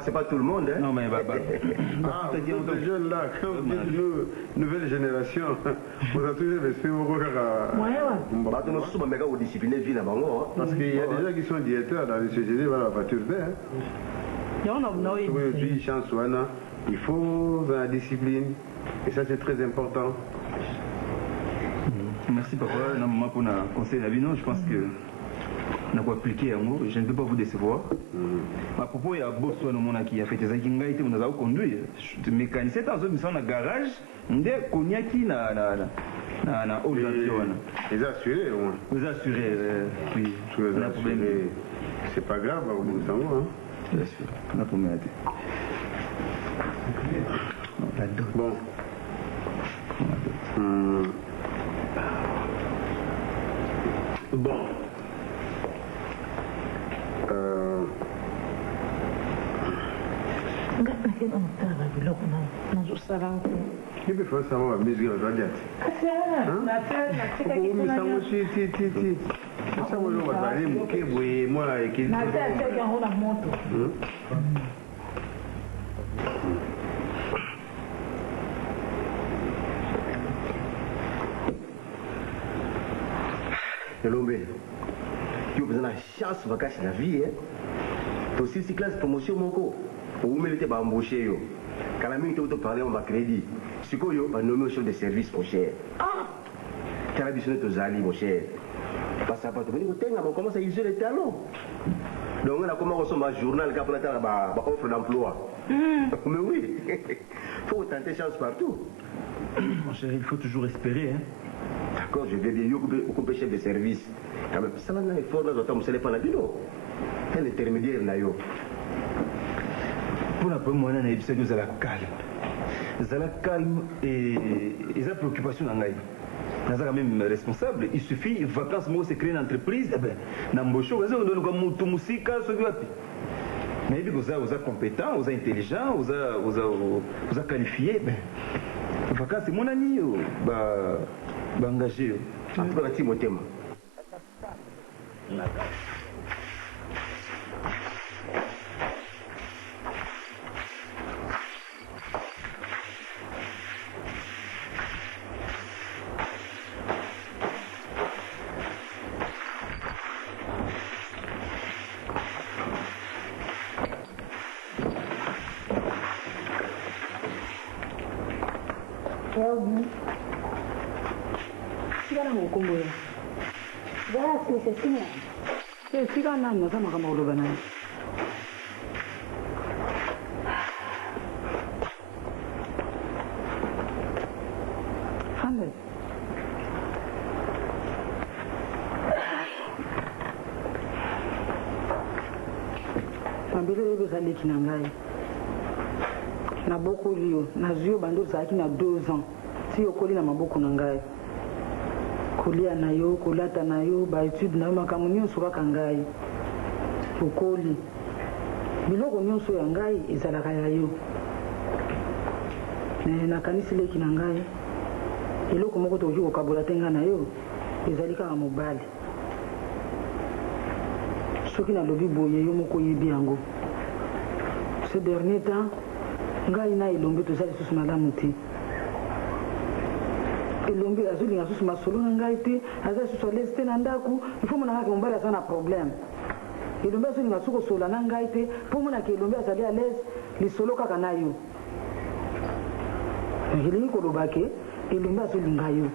c'est pas tout le monde. Hein? Non, mais bah. Ah, les jeunes là, quand vous dites nouvelle génération, vous avez toujours resté au regard. Parce qu'il y a des gens qui sont directeurs dans les sociétés, voilà, la voiture d'air. Aujourd'hui, chance wana, il faut la discipline et ça c'est très important. Merci papa, maman pour le conseil d'Abino, je pense que on a quoi appliquer un mot, je ne peux pas vous décevoir. À propos, il y a beau soin au monde qui a fait des activités, on a conduit. Mécanicien, dans un garage, on a cognac na haut les assurés au moins. Vous assurez, oui. C'est pas grave, vous savez, hein. Bien sûr, on a pour m'aider. Bon. Bon. Il peut faire ça, on va mesurer la date. Lombe, tu as besoin de chance pour cacher la vie. Tu as aussi classe promotion, mon co. Vous méritez d'embaucher. Quand la minute tu parles, on va crédit. Ce que tu as nommé au chef de service, mon cher. Tu as l'habitude de te zali, mon cher. Parce que on commence à user les talons. Donc on a commencé un journal qui a fait offre d'emploi. Mais oui, il faut tenter chance partout. Mon cher, il faut toujours espérer. D'accord, je vais bien occuper chef de service. Quand même, ça va être fort dans notre temps, c'est pas la bino. C'est l'intermédiaire là. Pour la première fois, on a dit que nous allons calme. Nous allons calme et les préoccupations dans l'aïe. Nous sommes même responsables. Il suffit, vacances, moi, c'est créer une entreprise. Eh bien, n'embauchons, vous avez comme tout musique, mais vous êtes compétent, vous êtes intelligent, vous êtes qualifié. Vacances, c'est mon ami. Engagé. En tout cas, mon thème. Sika nani nasema kama uloga naye. Hande. Mabele yebe zaleki na ngai. Na boko liyo, na zio bando zaki na 2 ans. Si okoli na maboko na ngai. Kolia na yo, kolata na yo, ba étude na yo makambo nyonso kaka ngai. Okoli. Biloko nyonso ya ngai ezalaka ya yo. Nakanisi leki na ngai. Eloko moko tokoki kokabola te ngai na yo ezali kaka mobali. Soki nalobi boye yo moko oyebi yango. Ce dernier temps, ngai na elombe toza lisusu malamu te. Elombe azolinga susu masolo na ngai te, aza susu alezi te na ndaku, il faut monaka ke mobali aza na problème. Elombe azolinga susu kosola na ngai te, mpo monaka elombe azali alezi lisolo kaka na yo. Elingi koloba ke elombe azolinga yo.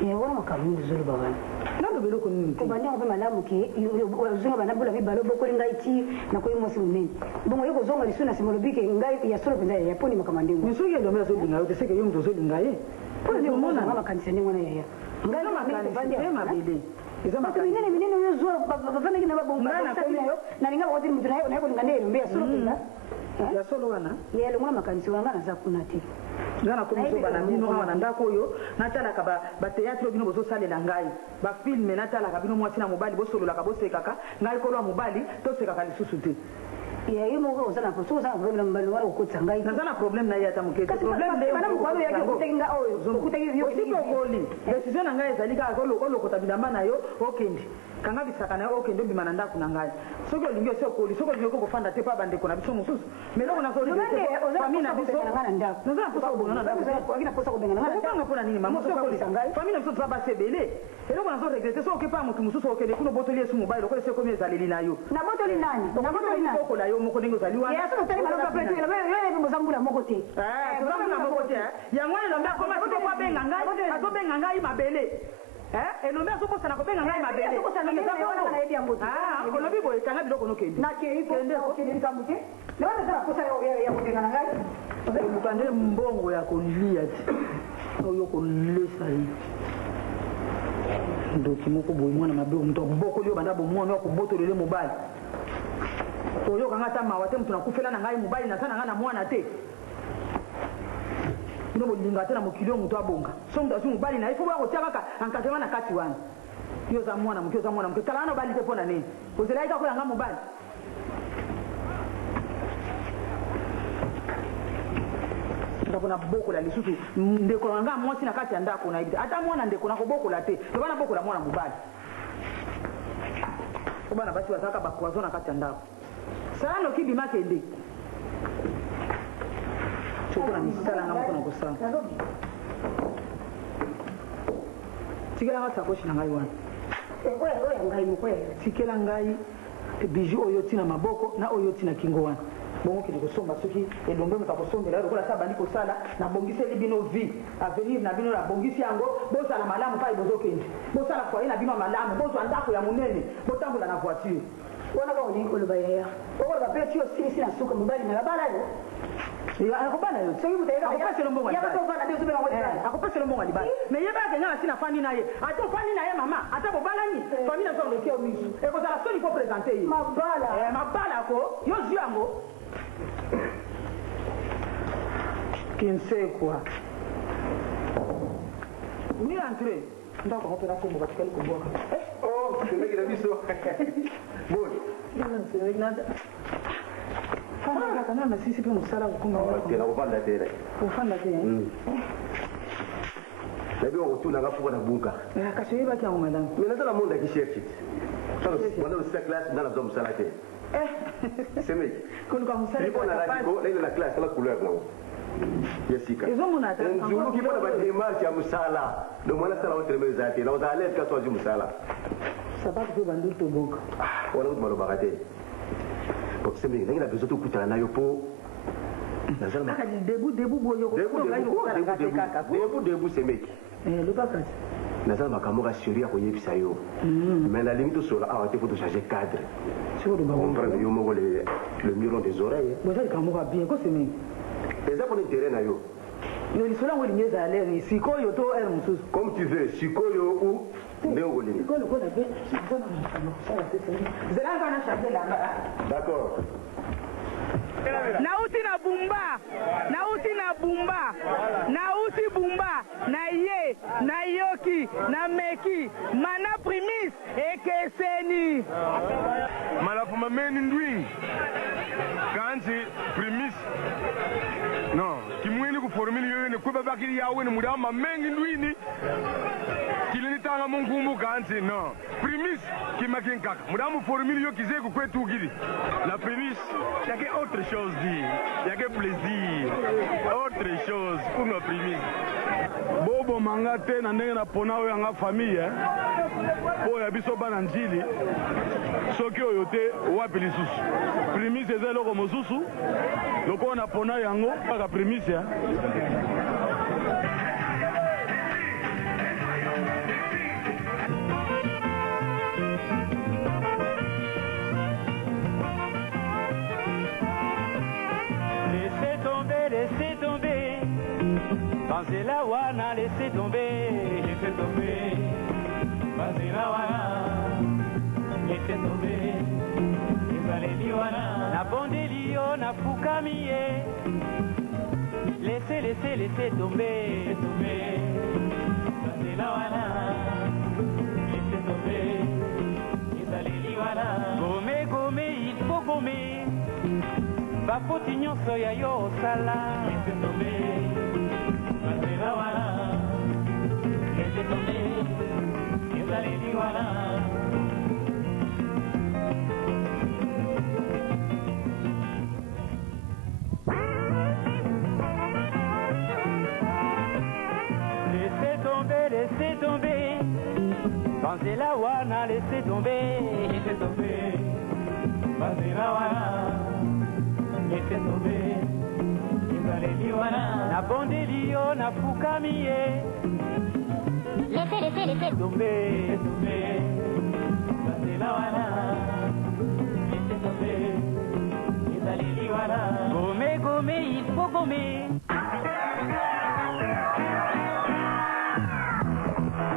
Yewa makambo zolo bana. Nalo biloko nini te. Obanya ko malamu ke uzunga bana bula mibalo boko ngai ti na ko yimo simunene. Bongo yoko zonga lisuna simolobike ngai ya solo pinda ya poni makamandingo. Nisuki elombe azolinga yo te seke yo mto zolinga ye. Pole ni mona mama kanisa ni mwana ya. Ngai makanisa mabele. Iza makanisa minene yo zo bafana kina babonga. Na ninga wakati mtu na ko ngane elombe ya solo pinda. Ya solo wana. Yele mwana makanisa wanga na zakuna ti. Ngana komiso bana bino wana ndako oyo natalaka ba théâtre bino bozo salela ngai ba film natalaka bino mwasi na mobali bosololaka bosekaka ngai kolwa mobali tosekaka lisusu te ya yimo ko sana ko so sana problème mbali wala ko tsangai nazana problème na yata mukete problème le bana mkwalo yake kutenga oyo kutegi yo koli decision na ngai ezali kaka kolokota bilamba na yo okende kanga bisaka na okende bima na ndako na ngai soki olingi osi okoli soki olingi okofanda te pa bandeko na biso mosusu mais loko famille na biso naza na posa kobongana na ndakokobanga mpona nini famille na biso toza basi ebele eloko nazo regrete so okepa motu mosusu okende kuna obotoli yesu mobali lokola esi ekomi ezaleli na yo nabotoli nani okola yo moko ndenge ozali wana ozambula moko te yango wana elombe akoma siko po abenga ngai azobenga ngai mabele elombe azobosana kobenga ngai mabele olobi boye kanga biloko nokende luka nde mbongo ya kolia te oyo kolesa ye ndoki moko boye mwana mabe moto akobokoli yo banda bomwana akobotolele mobali oyokanga ata mawa te moto nakufela na ngai mobali naza na ngai na mwana te bino bolinga te na mokili oyo moto abonga so moto azwi mobali na ye fo boya kotia kaka encadrement na kati wana yo oza mwana moke oza mwana moke tala wana obali te mpo na nini ozela ye kaka koyanga mobali ndako na bokola lisusu ndeko nanga mwasi na kati ya ndako na yebi te ata mwana ndeko nakobokola te loba nabokola mwana mobali po bana basi bazalaka bakwazo na kati ya ndako sala noki bima kende soko na misala nga moko na kosala tikelanga sakoshi na ngai wana tikela ngai biju oyo tina maboko na oyo tina kingo wana bongo kende kosomba soki elombe moto akosombela yo lokola sa bandi kosala nabongiseli bino vie avenir na bino nabongisi yango bozala malamu mpai bozokende bosala foye na bino malamu bozwa ndako ya monene botambola na voiture wana ka olingi koloba yaya okoloba mpe ti osilisi na suka mobali na babala yo akobana yo akopesela mbongo libala mais yebaka nga nasi nafandi na ye ata ofandi na ye mama ata bobalani famille na so leki omisu ekozala soni po présente ye mabala ko yo zwi yango kinsekwa ni entre ndako ngo mpena kombo batikali kobwaka semeki na biso boni kaka nana sisi mpe mosala tena kofanda te kofanda te nabi wakotunanga fuka na bunka kasi oyebaki yango madame mais nazala monde akicherche wana osisa classe nga nazwa mosala te semeki koluka mosalanaile na classe tala couleur nango ya sika nzuluki mpona badémarche ya mosala do mwana sala otelema eza te na ozala lese kasi wazwi mosala sapatu mpe banduli toboka wana kutu malobaka te semeki nangi na besoin tokutana na yo mpo debu semeki naza na makambo ka seri ya koyebisa yo mais nalingi tosola awa te po tochange cadre comprendre yo moko le miron des oreilles eza mpona intérêt na yo lisolo yango elingi ezala lere sikoyo to ere mosusu comme tu veux sikoyo ou nde okolingi d'accord nauti na bumba nauti bumba na ye na yoki na meki mana primis ekeseni malafu mameni ndwingi kanzi primis no kimwini kuformili yoyone kweba bakili yawe ni mudawa mamengi ndwini kilini tanga munkumbu kanzi no primis kimakinkaka mudawa muformili yo kizeku kwetu kili la primis y'a que autre chose dit y'a que plaisir autre chose pour ma primis bobo manga te na ndenge na pona oyo yanga famille oyo ya biso bana njili soki oyo te wapi lisusu primise eza eloko mosusu lokola na pona yango kaka primise Laissez tomber, pensez la wana, laissez tomber, pensez la wana, laissez tomber, ezaleli wana, na bondeli yo na fukami ye, laissez tomber, pensez la wana, laissez tomber, ezaleli wana, gome, il faut gommer. Bapoti nyonso ya yo osala laisse tomber bazela wana laisse tomber ezaleli wana m'a laissé tomber, Mazina wana, laissé tomber, Ibaleli wana, na bondelio, na fukamie. Laissez tomber, Mazina wana, laissez tomber, Ibaleli wana, gommer, il faut gommer.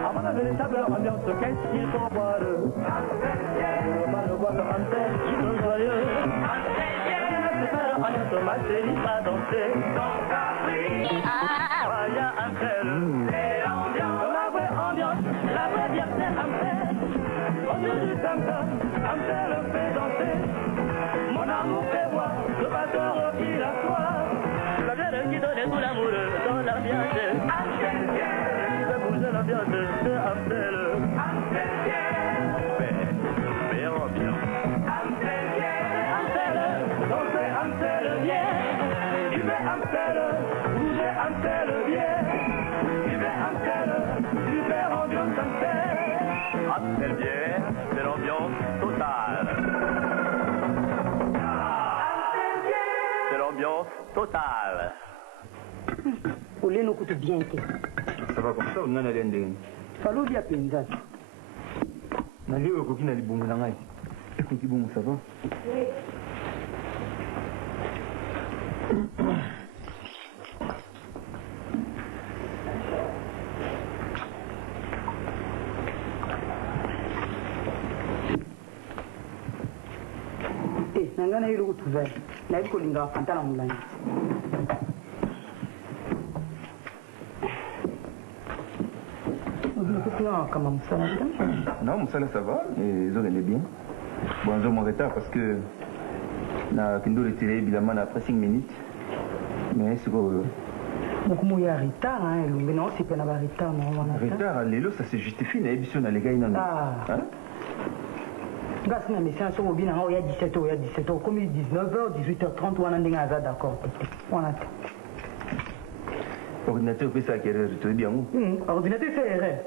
Avant la véritable ambiance, qu'est-ce qu'il faut boire? Le boire en tête, tout joyeux. Ma chérie va danser. Vaya Amstel. La vraie ambiance, la vraie fierté Amstel. Aujourd'hui Samson, Amstel fait danser. Mon amour fait voir, le batteur il a soif. La bière qui donne tout l'amour dans l'ambiance. L'ambiance de Amstel. Meilleure ambiance. Amstel, dansez Amstel, viens. Vivez Amstel, bougez Amstel, viens. Vivez Amstel, super ambiance Amstel. Amstel, viens, c'est l'ambiance totale. C'est l'ambiance totale. Olé no kutu bien te. Ça va comme ça ou non aller ndenge? Falo dia penza. Na leo ko kina libongo na ngai. Écoute bon ça va? Eh, nangana yiro kutu vai. Na iko linga fantana mulani. Non, Moussala ça va, et ils ont gagné bien. Bon, ils ont mon retard parce que na Kendo retiré évidemment après 5 minutes. Mais c'est quoi? Donc, il y a retard, hein, mais non, c'est pas un retard. Retard, l'élo, ça se justifie, mais si on a les gars, ils en ont. Ah. Regarde, mais c'est un son il y a 17h, il y a 17h, comme il est 19h, 18h30, on a un d'accord. On a. Ordinateur fait ça à quelle heure? Tu veux bien où? Ordinateur fait erreur.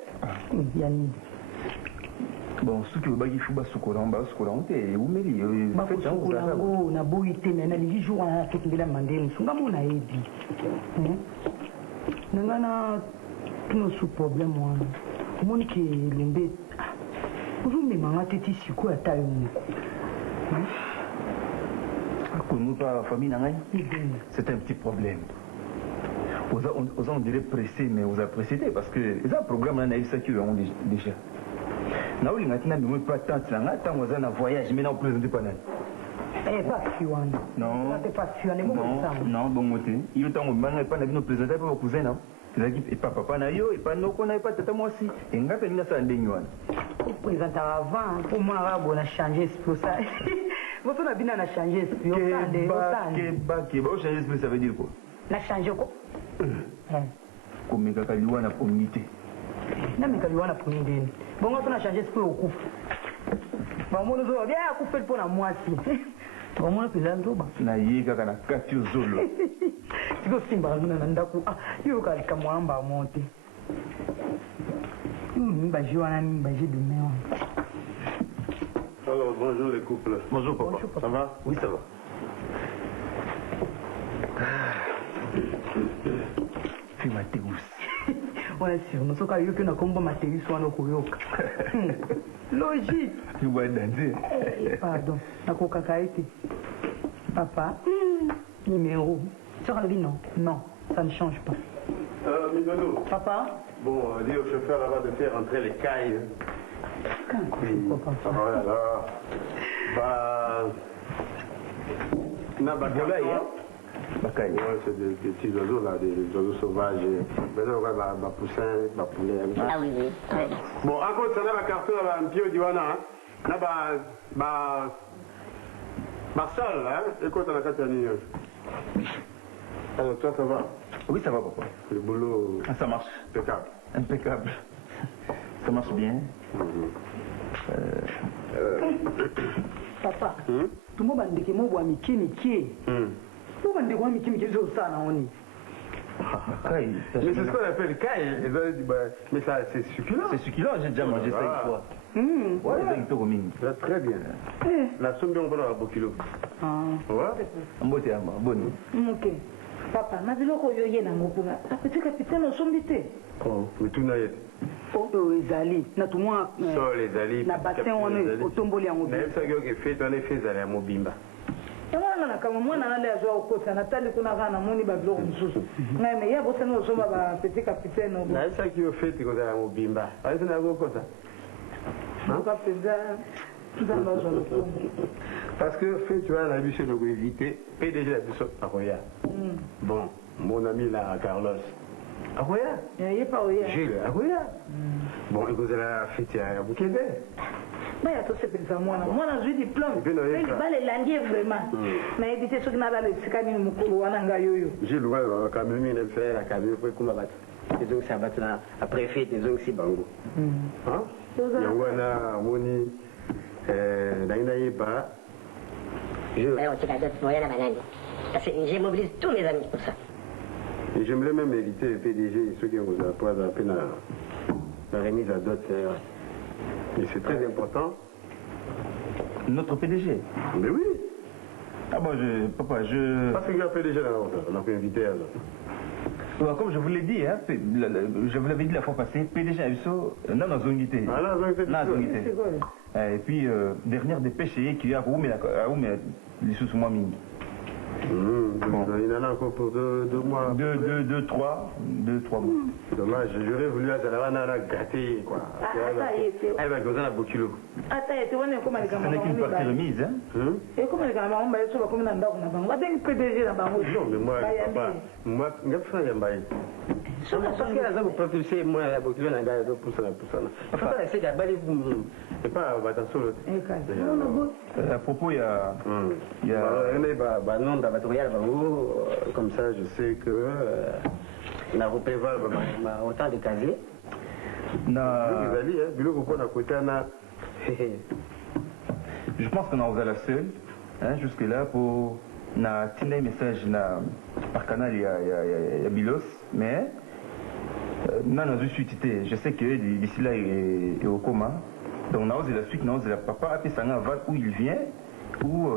Yanni. Bon, ce que vous voyez, il faut que vous soyez où meli? Bakusukulango na boite mais na lingi jour à tout ngila mandeni sunga mona ebi. Nangana tuno sous problème wana. Moni ke lembe. Uzumi manga teti siku ya tayo muko. Nous pas famille nangai. C'est un petit problème. Vous en dirait pressé, mais vous appréciez parce que les programmes là, ça qui ont déjà. Nous n'avons pas tant de temps, voyage, mais nous ne présentons pas. Eh, pas Fiwan. Non. Pas Fiwan, non, bon côté. Il y a temps où nous pas nous présenter pour vos cousins. Et papa na yo, et pas nous qu'on n'a pas tata moi aussi. Et nous avons ça en dénuan. Pour présenter avant, pour moi, on a changé ce pour ça. Votre nabina a changé ce pour ça. Changer ce ça veut dire quoi? La changé quoi? Comme kakaliwa na communauté. Na mikaliwa na communauté. Bon, on a changé ce pour au coup. Bon, on nous a bien coupé pour la moitié. Bon, on a plus d'un jour. Na yega kana katio zolo. Tu peux simba na ndaku. Ah, yo kalika mwamba monte. Mba joana mba j'ai de mer. Alors, bonjour les couples. Bonjour papa. Bonjour, papa. Ça va? Oui, ça va. Fais Mathéus. On est sûr, nous sommes caillou que nous combat Mathéus ou nous koyoka. Logique. Tu vas danser. Pardon, na kokakaïté. Papa, numéro. Sur la vie, non. Non, ça ne change pas. Migano. Papa? Bon, dis au chauffeur avant de faire entrer les cailles. Papa. Voilà. Bah. Na Volaille, hein? Bakaï. Ouais, c'est des petits oiseaux là, des oiseaux sauvages. Maintenant, on va poussin, va poulet. Ah oui. Bon, encore, ça n'a pas carton, là, un pied diwana. Là, sol, hein? Écoute, on a 4 années. Alors, toi, ça va? Oui, ça va, papa. Le boulot. Ah, ça marche. Impeccable. Impeccable. Ça marche bien. Papa, tout le monde a dit que moi, je suis Miki. Tout le monde a dit que je suis ça. Mais c'est ce qu'on appelle caille. Mais ça, c'est succulent. C'est succulent, j'ai déjà mangé ça une fois. Très bien. La somme de on va beaucoup kilo. Ok. Papa, na biloko oyo ye nango mpona apeti kapitaine osombi te. mituna ye oyo ezali na tumwa sol ezali na bassin wana otomboli yango nayebisaki yoke fete wana efe ezala ya mobimba yango na kama mwana nale azwa okota natali kuna kaka namoni babiloko mosusu ngai me ye abosani osomba bapeti kapitaine nayebisaki yo fete kozala ya mobimba ayesi na yango okota oka mpenza nzambe azwa lokomo parce que fete wana na biso eloko évite pdg na biso akoya bon mon ami là Carlos akoya yepa oya Gilles akoya bon ekozala fete ya bukende baya tosepelisa mwana azwi diplôme libala elandi ye vraiment nayebi te soki nalala esika nini mokolo wana ngai oyo Gilles wana kamemi na biso yala kamemi po ekuma bato ezongisa bato na après fete ezongisi bango yango wana amoni nangi nayeba je mobilise tous mes amis pour ça. Et j'aimerais même éviter le PDG, ceux qui vous apportent un peu la remise à dot. Et c'est très important. Notre PDG? Mais oui. Ah bon, papa, Parce qu'il y a un PDG là, on a pu inviter alors. Comme je vous l'ai dit, hein, je vous l'avais dit la fois passée, PDG Abisso, non, dans une unité. Ah, dans une unité. Et puis, dernière dépêche, qui a les sous-moi mingi. Il en a encore pour 2 mois. 2, 3 mois. Dommage, j'aurais voulu à Zalavana gâter quoi. Elle va causer la bokilo. Ce n'est qu'une partie remise. Et comment les gars vont bailler sur la commune d'Andorre? Va bien PDG là-bas. Non, mais moi, je vais faire un bail. Parce que là, vous propulsez moi la bokilo n'a pas de pouce là pour ça. Enfin, c'est qu'à bailler vous. Et pas attention. À propos, il y a non comme ça je sais que na repréval autant de casiers je pense qu'on a la seule jusque là pour na tina message na par canal il y a Bilos mais non je sais que d'ici là il est au coma donc on a osé la suite on a osé la papa a fait ça où il vient où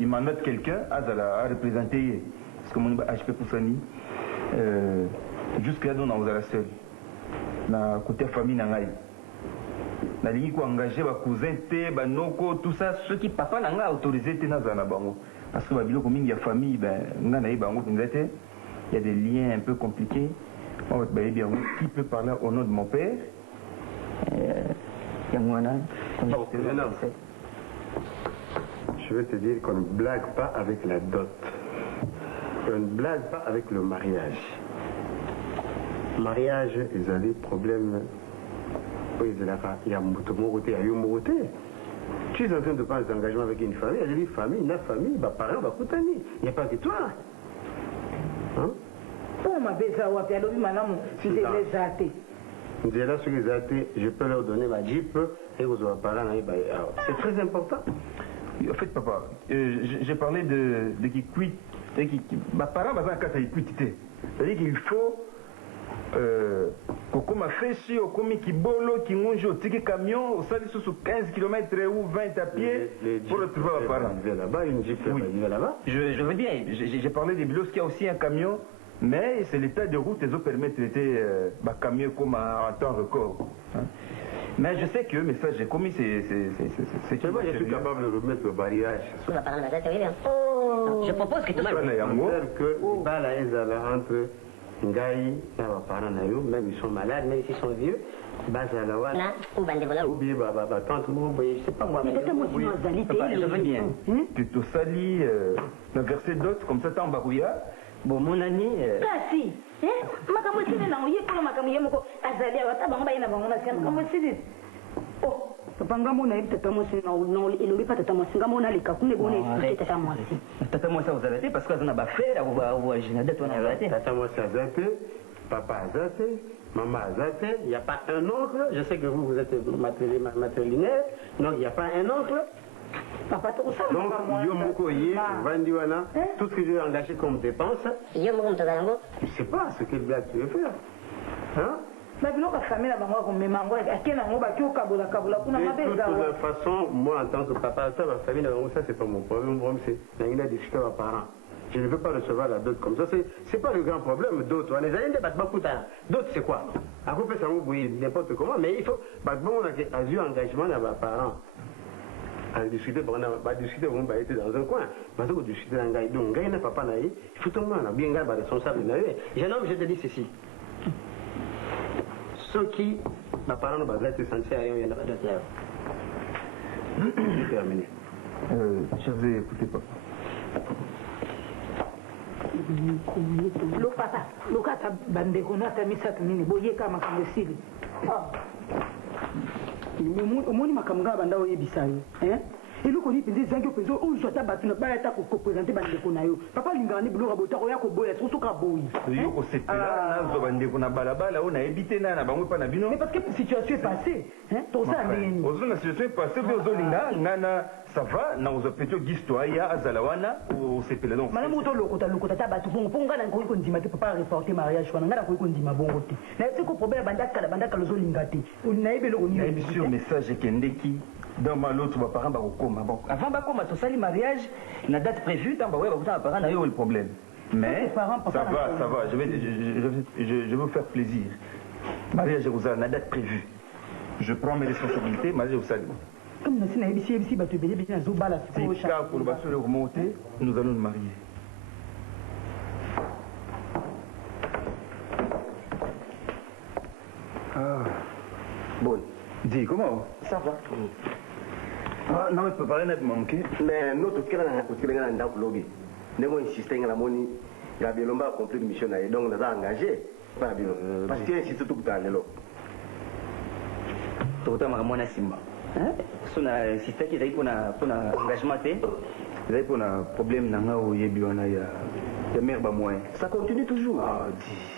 il mandate quelqu'un à représenter parce que mon HP Poussani jusqu'à là on a la seule na côté famille nangai na lingi ko engager ba cousin te ba noko tout ça ceux qui papa nanga autorisé te na zana bango parce que ba biloko mingi ya famille ben nga na bango pinzete il y a des liens un peu compliqués on va bien qui peut parler au nom de mon père je vais te dire qu'on ne blague pas avec la dot. On ne blague pas avec le mariage. Mariage, ils ont des problèmes. Il y a tu es en train de prendre des engagements avec une famille, il y a une famille, parents, il n'y a pas que toi. Hein? Je peux leur donner ma jeep et vous aurez parlé. C'est très important. En fait, papa, j'ai parlé de qui quitte. Ma parent va faire ça quitter. C'est-à-dire qu'il faut qu'on m'a fait si au commis qui bolo qui mange au ticket camion au salut sous 15 km ou 20 à pied pour retrouver ma parent. Là-bas, une jeep là-bas. Je veux bien, j'ai parlé des bilos qui a aussi un camion. Mais c'est l'état de route qui permet de traiter le camion comme en temps record. Hein. Mais je sais que le message j'ai commis, c'est moi, je suis capable de remettre le barillage. Je propose que tout le monde. Que entre Ngaï et mes parents, même ils sont malades, même s'ils sont vieux, ou bien tante, je sais pas moi. Je veux bien. Tu te salis, le verset d'autres, comme ça, t'en barouilla. Bon, mon ami. Kasi, makambo sidi na oye ko makambo yemoko azali awata bango bayina bango na siana makambo sidi. Oh, papa ngamo na ibta tamo sidi na elobi pa tamo singa mona leka kunde bona expliquer tata moi si. Tata moi ça vous arrêtez parce que on a faire ou général on a arrêté. Tata moi ça arrêté, papa arrêté, maman arrêté, il y a pas un oncle, je sais que vous êtes matrilinéaire, donc il y a pas un oncle. Papa, tout ça. Donc, Yomokoye, Vandiwana, tout ce que j'ai engagé comme dépense, je ne sais pas ce que blague tu veux faire. Hein? babiloko famille na bango akomemango ake nango baki okabola kuna mabe eza de toute façon, moi en tant que papa, ça, ma famille, ça c'est pas mon problème. Mon problème c'est qu'il a discuté avec mes parents. Je ne veux pas recevoir la dot comme ça. C'est pas le grand problème d'autres. On les a des bâtiments coûtants. D'autres c'est quoi? À couper ça vous n'importe comment, mais il faut bâtiment on a eu engagement de mes parents. À discuter, on va discuter, on va être dans un coin. Maintenant, on discute d'un gars, donc, gars, papa, il faut tout le monde, bien gars, responsable. Jeune homme, je te dis ceci. Ceux qui, mes parents, ne vont pas être censés rien, il y en a pas d'autres. J'ai terminé. Je vous ai écouté, papa. Lopata, lokata bandeko nata misatu nini boyeka makambo esili. Omoni makambo nga banda oyebisa yo. eloko ni penza ezangi openza oyo ata bato na bayata kopresente bandeko na yo papa alingaka nde biloko botako oya koboya sosoka boyi yo kosepela nazwa bandeko na balabala oyo nayebi te na bango epa na bino mais parce que situation est passée tosala ndenge nini ozo na situation est passée mpe ozolinga ngana ça va na ozwa peti ogisto aya azala wana osepela donc malamu otolokota ta bato bongo mpo nga na nkoki kondima te papa reporter mariage wana nga nakoki kondima bongo te nayebi ko problème bandakala ozolinga te nayebi eloko nini nayebi sur message ekendeki dans ma l'autre mes parents bakokoma bon avant bakoma tosali mariage na date prévue tant bawe bakuta parents na yo le problème mais ça va je vais vous faire plaisir mariage kozala na date prévue je prends mes responsabilités mariage osali comme nasi na yebisi bato ebele beti nazobala tika koloba solo remonter nous allons nous marier. Bon. Dis, comment? Ça va. Ah, non, je peux parler net manqué. Mais notre cas, on a un lobby. Nous avons insisté à la monnaie. Il y a bien longtemps compris une mission. Donc, on a engagé. Parce qu'il y a insisté tout le temps. Tout le temps, on a insisté. On a insisté qu'il y a un engagement. Il y a un problème dans il y a mère moyen. Ça continue toujours. Ah, dis.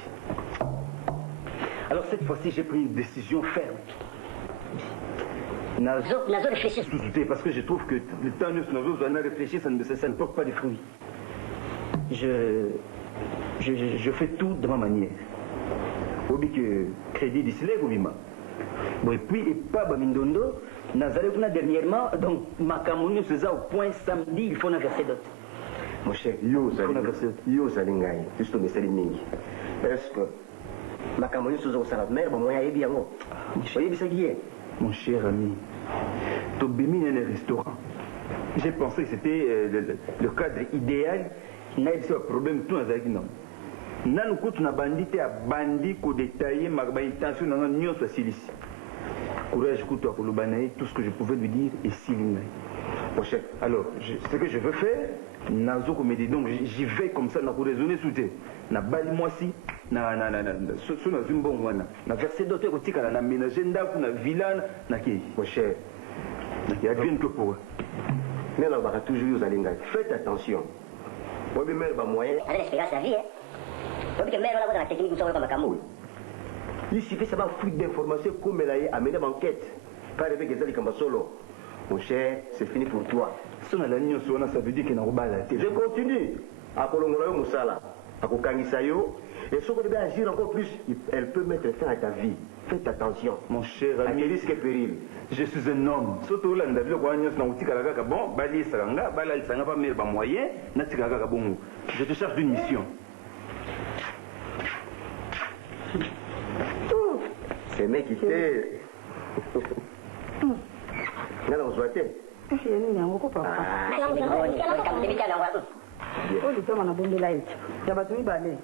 Alors, cette fois-ci, j'ai pris une décision ferme. Parce que je trouve que le temps où nous avons réfléchi, ça ne porte pas de fruits. Je fais tout de ma manière. Obi que crédit d'ici là, et puis, et pas Bamindondo, Nazareth dernièrement, donc ma camoufle se faisait au point samedi, il faut en verser d'autres. Mon cher, yo Zalingaï, juste au message mingi. Est-ce que ma camoufle se faisait au salade mère, moi, il y a bien. Mon cher ami, tu bémines un restaurant. J'ai pensé que c'était le cadre idéal. Il n'y a pas de problème tout dans la non. Nous avons bandit à bandit pour détailler ma intention dans l'union socialiste. Courage, tout ce que je pouvais lui dire est si ligne. Alors, ce que je veux faire, donc j'y vais comme ça, pour raisonner sous tes. Na bali moisi, na zimbongo wana. Na verser d'autres côté quand na ménager ndaku na villa na ki. Mon cher, il y a bien que pour. Mais là, on va toujours aux alingas. Faites attention. Moi, je mets moyen. Allez, l'expérience de la vie, hein. Donc, que mère, on a la technique, nous sommes comme un camoul. Il suffit seulement fuite d'informations comme elle a amené l'enquête. Pas avec les alliés comme solo. Mon cher, c'est fini pour toi. Si on a l'agneau, ça veut dire qu'il n'a pas la tête. Je continue. À Kolongolo Moussala, à Kokangisayo. Et si on devait agir encore plus, elle peut mettre fin à ta vie. Faites attention. Mon cher ami. À des risques et périls. Je suis un homme. Surtout là, je te cherche d'une mission. C'est mec qui fait. Regarde, on se voit. olitoma na bombela ete ya bato mibale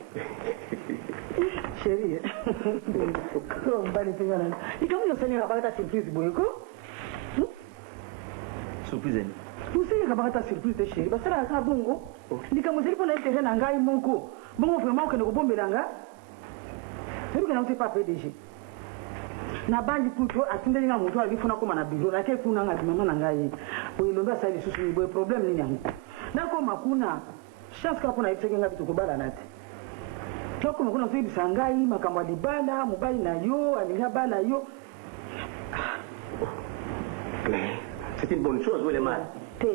chéri mobali mpe ngana likambo yosalingaka bakata surprise boye ko surprise eni osalingaka bakata surprise te chéri basalaka kaka bongo likambo ezali mpona intere na ngai moko bongo vraiment okende kobombelanga ebikena kote pa pdg na bandi kutu atindeli nga moto ali funa koma na biro nake kuna nga dimama na ngai boye lombe asali lisusu boye problème nini yango nakoma kuna chance kaka mpona yebisaki nga bitu kobalana te nakoma kuna ozoyebisa ngai makambo ya libala mobali na yo alingi abala yo c'est une bonne chose ou le mal te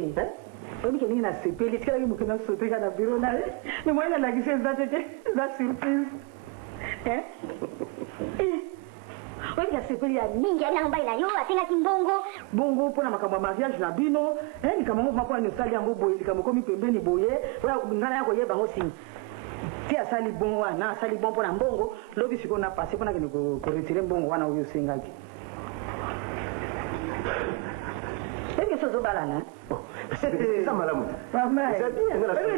oyebike ndenge nasepeli tikalaki moke nasoteka na biro na ye me moye nalakisi eza te te eza surprise oyebi asepeli ya mingi abina mobali na yo asengaki mbongo bongo mpona makambo ya mariage na bino likambo yango moko wana osali yango boye likambo komi pembeni boye oya ngana ya koyeba yango sini ti asali bon wana asali bon mpona mbongo lobi sikoyo na pase mpona kende koretire mbongo wana oyo osengaki ebi so ozobalana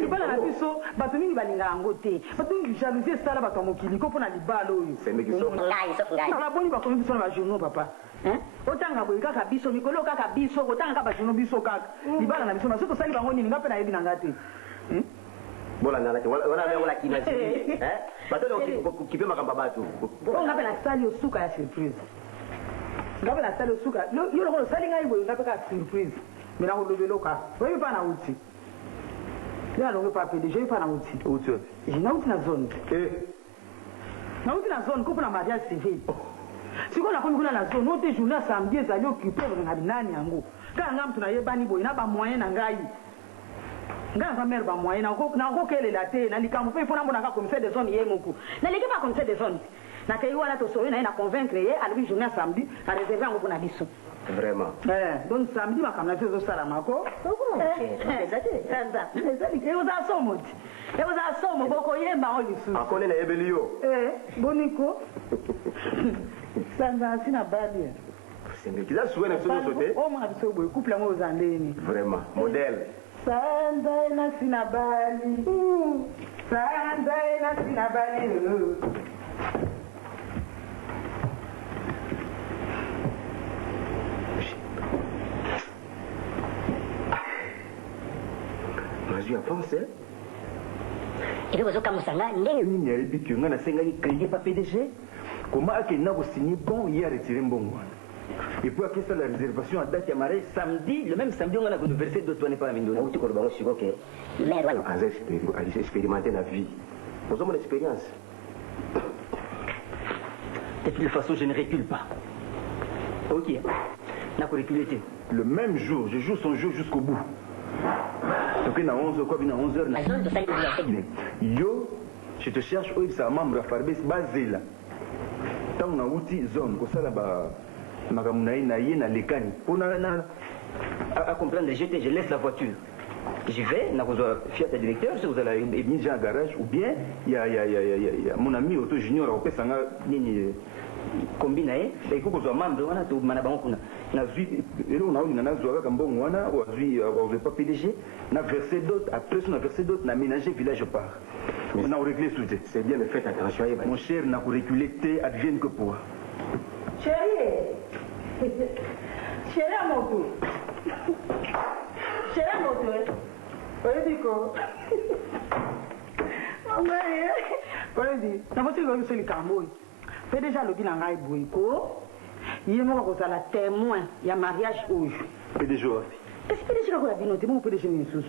libala na biso bato mingi balingaka yango te bato mingi jalousie esala bato ya mokili ko mpona libala oyo naboni bakomi biso na bajournaux papa otanga boye kaka biso mikolo kaka biso kotanga kaka bajournaux biso kaka libala na biso soki tosali bango nini nga mpe nayebi na nga te bolangana te wana kina bato okipe makambo bato nga mpe nasali osuka ya surprise nga mpe nasali osuka yo lokola osali ngai boye nga mpe kaka surprise me nakolobelo kaka oyebi mpa na uti yo nalonge pa pdg oyebi mpa na uti nauti na zone nauti na zone ko mpona mariage civil sikoyo nakomi kuna na zone ote journée ya samedi ezali occupé na binani yango kaka nga mutu nayebani boye na bamoyen na ngai nga naza mere bamoyen nakokelela te na likambo mpe ifona mbonaka commissaire de zone ye moko naleki pa commissaire de zone nakei wana tosoloye na ye na convaincre ye alobi journée ya samedi areserve yango mpona biso vraiment donc samedi makambo na biso ezosalamako ekozala somo ti ekozala somo bokoyemba ngo lisusu akone nayebeli yo boniko sanza asi na bali kiza suwe na biso nyonso te omona biso boye couple yango oza ndeni vraiment modèle sanza ena si na bali sanza ena si na bali mazwi avance epe kozokamusanga ndenge nini ayebi ke nga nasengaki crédit pa pdg koma akenda kosigne bon ye aretire mbongo wana epuis akesa la réservation à date ya mariage samedi le même samedi onga na kouniversité d'autres wana epa na mindona auti koloba ngo siko ke maire wana aza expérimenté na vie ozomona expérience de toute façon je ne recule pas ok nako reculer te le même jour je joue son jeu jusqu'au bout donc na 11h quoi bien 11h yo je te cherche oyebisa membre ya farbes bazela ntango nauti zone kosala makambo na ye na lekani mpona à comprendre je laisse la voiture je vais nakozwa fiat ya directeur soki ozala ebini jean garage ou bien ya mon ami auto junior akopesanga nini kombi na ye eko kozwa membre wana tobima na bango kuna nazwi eloko naolinga nazwa kaka mbongo wana azwi pa pdg na verser d'autres après so na verser d'autres na ménager village part na oréglé sous te c'est bien le fait attention mon cher na koreculer te advienne que pour chérie chérie moto chérie moto oyebi ko oyebi nakosi koyebiso likambo oyo mpe deja alobi na ngai boye ko ye moko akozala témoin ya mariage oyo pdg wapi esi pdg kakoya bino te bongo pdg nini lisusu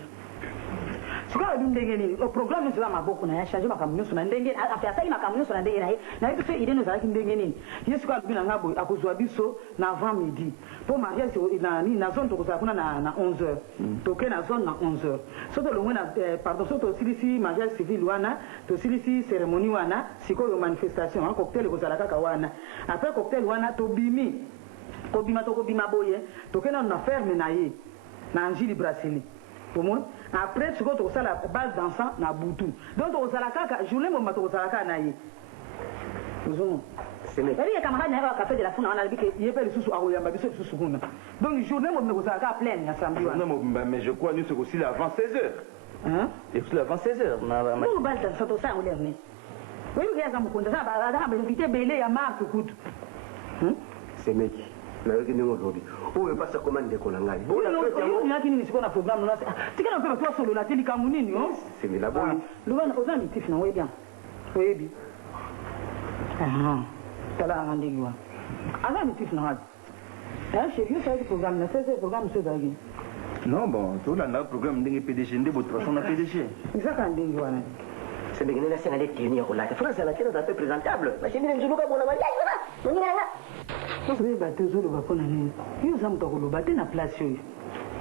sikoyo alobi ndenge nini programme nyonso eza maboko na ye achange makambo nyonso na ndenge asali makambo nyonso na ndenge na ye nayebi so ide nyonso azalaki ndenge nini ye sikoyo alobi na ngai boye akozwa biso na avant midi mpo mariage na zone tokozala kuna na 11h toke na zone na 11h so tolongwe na pardon so tosilisi mariage civil wana tosilisi cérémonie wana sikoyo manifestation cocktail ekozala kaka wana après cocktail wana tobimi tokobima boye toke nano na ferme na ye na Angili Brasserie pomona après sikoyo tokosala base dansant na butu donc tokozala kaka journée moma tokozala kaka na ye ozomona ebi ye camarade naye café de la funa wana alobike ye mpe lisusu akoyamba biso lisusu kuna donc journée mobimba kozala kaka pleine ya samedi wana mobimba mais je crois nyonso ekosila avant 16h ekosila avant 16h bongo base dansant tosala yango lerne oyebi ke aza mokonzi azaka bainvité ebele ya marke kutu semeki nayoki ndenge olobi oyo epasa koma ndeko na ngai oyaki nini sikoyo na programme nona tikana mpe bato basolola te likambo nini semela boyi lobana oza mitif na oyebi yango oyebi tala yanga ndenge wana aza mitif na wapi chéri osalaki programme na sese programme so ezalaki non bon tolanda programme ndenge pdg nde botrason na pdg ezaka ndenge wana sendenge nini asenga nde teni ya kolata france alaki naza mpe présentable bashemine nzuluka bona mariage wana moninga nanga ozoyeba te ozoloba mpo na nini yo oza moto akoloba te na place oyo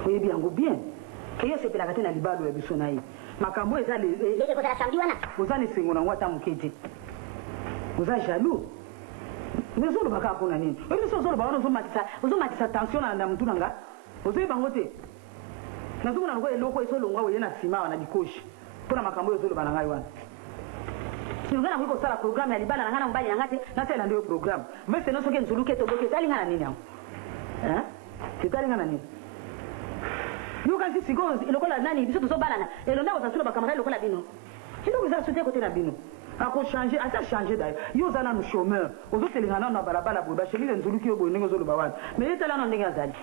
oyebi yango bien eyo osepelaka te na libalo ya biso na ye makambo eza oza na esengo nango ata moke te oza jaloux Ozolo baka kuna nini? Ozolo ba ozomatisa tension na mtu nanga. Ozoyeba ngote. Nazomona ngo eloko esolongwa we na sima wana dikoshi. Pona makambo ozolo bana ngai wana. Ngana kuko sala program ya libala ngana mbali ngate na tena ndio program. Mese no soke nzuluke toboke tali ngana nini hao? Kitali ngana nini? Yuka sisi go ilokola nani biso tuzobala na. Elonda ozasula bakamera ilokola bino. Kilo biza sote côté na bino. Ako changer, ata changer d'ailleurs. Yo zana no chômeur. Ozo telingana na barabara bo ba chelile nzuluki yo bo ningo zolo bawana. Mais etala no ndenge azali.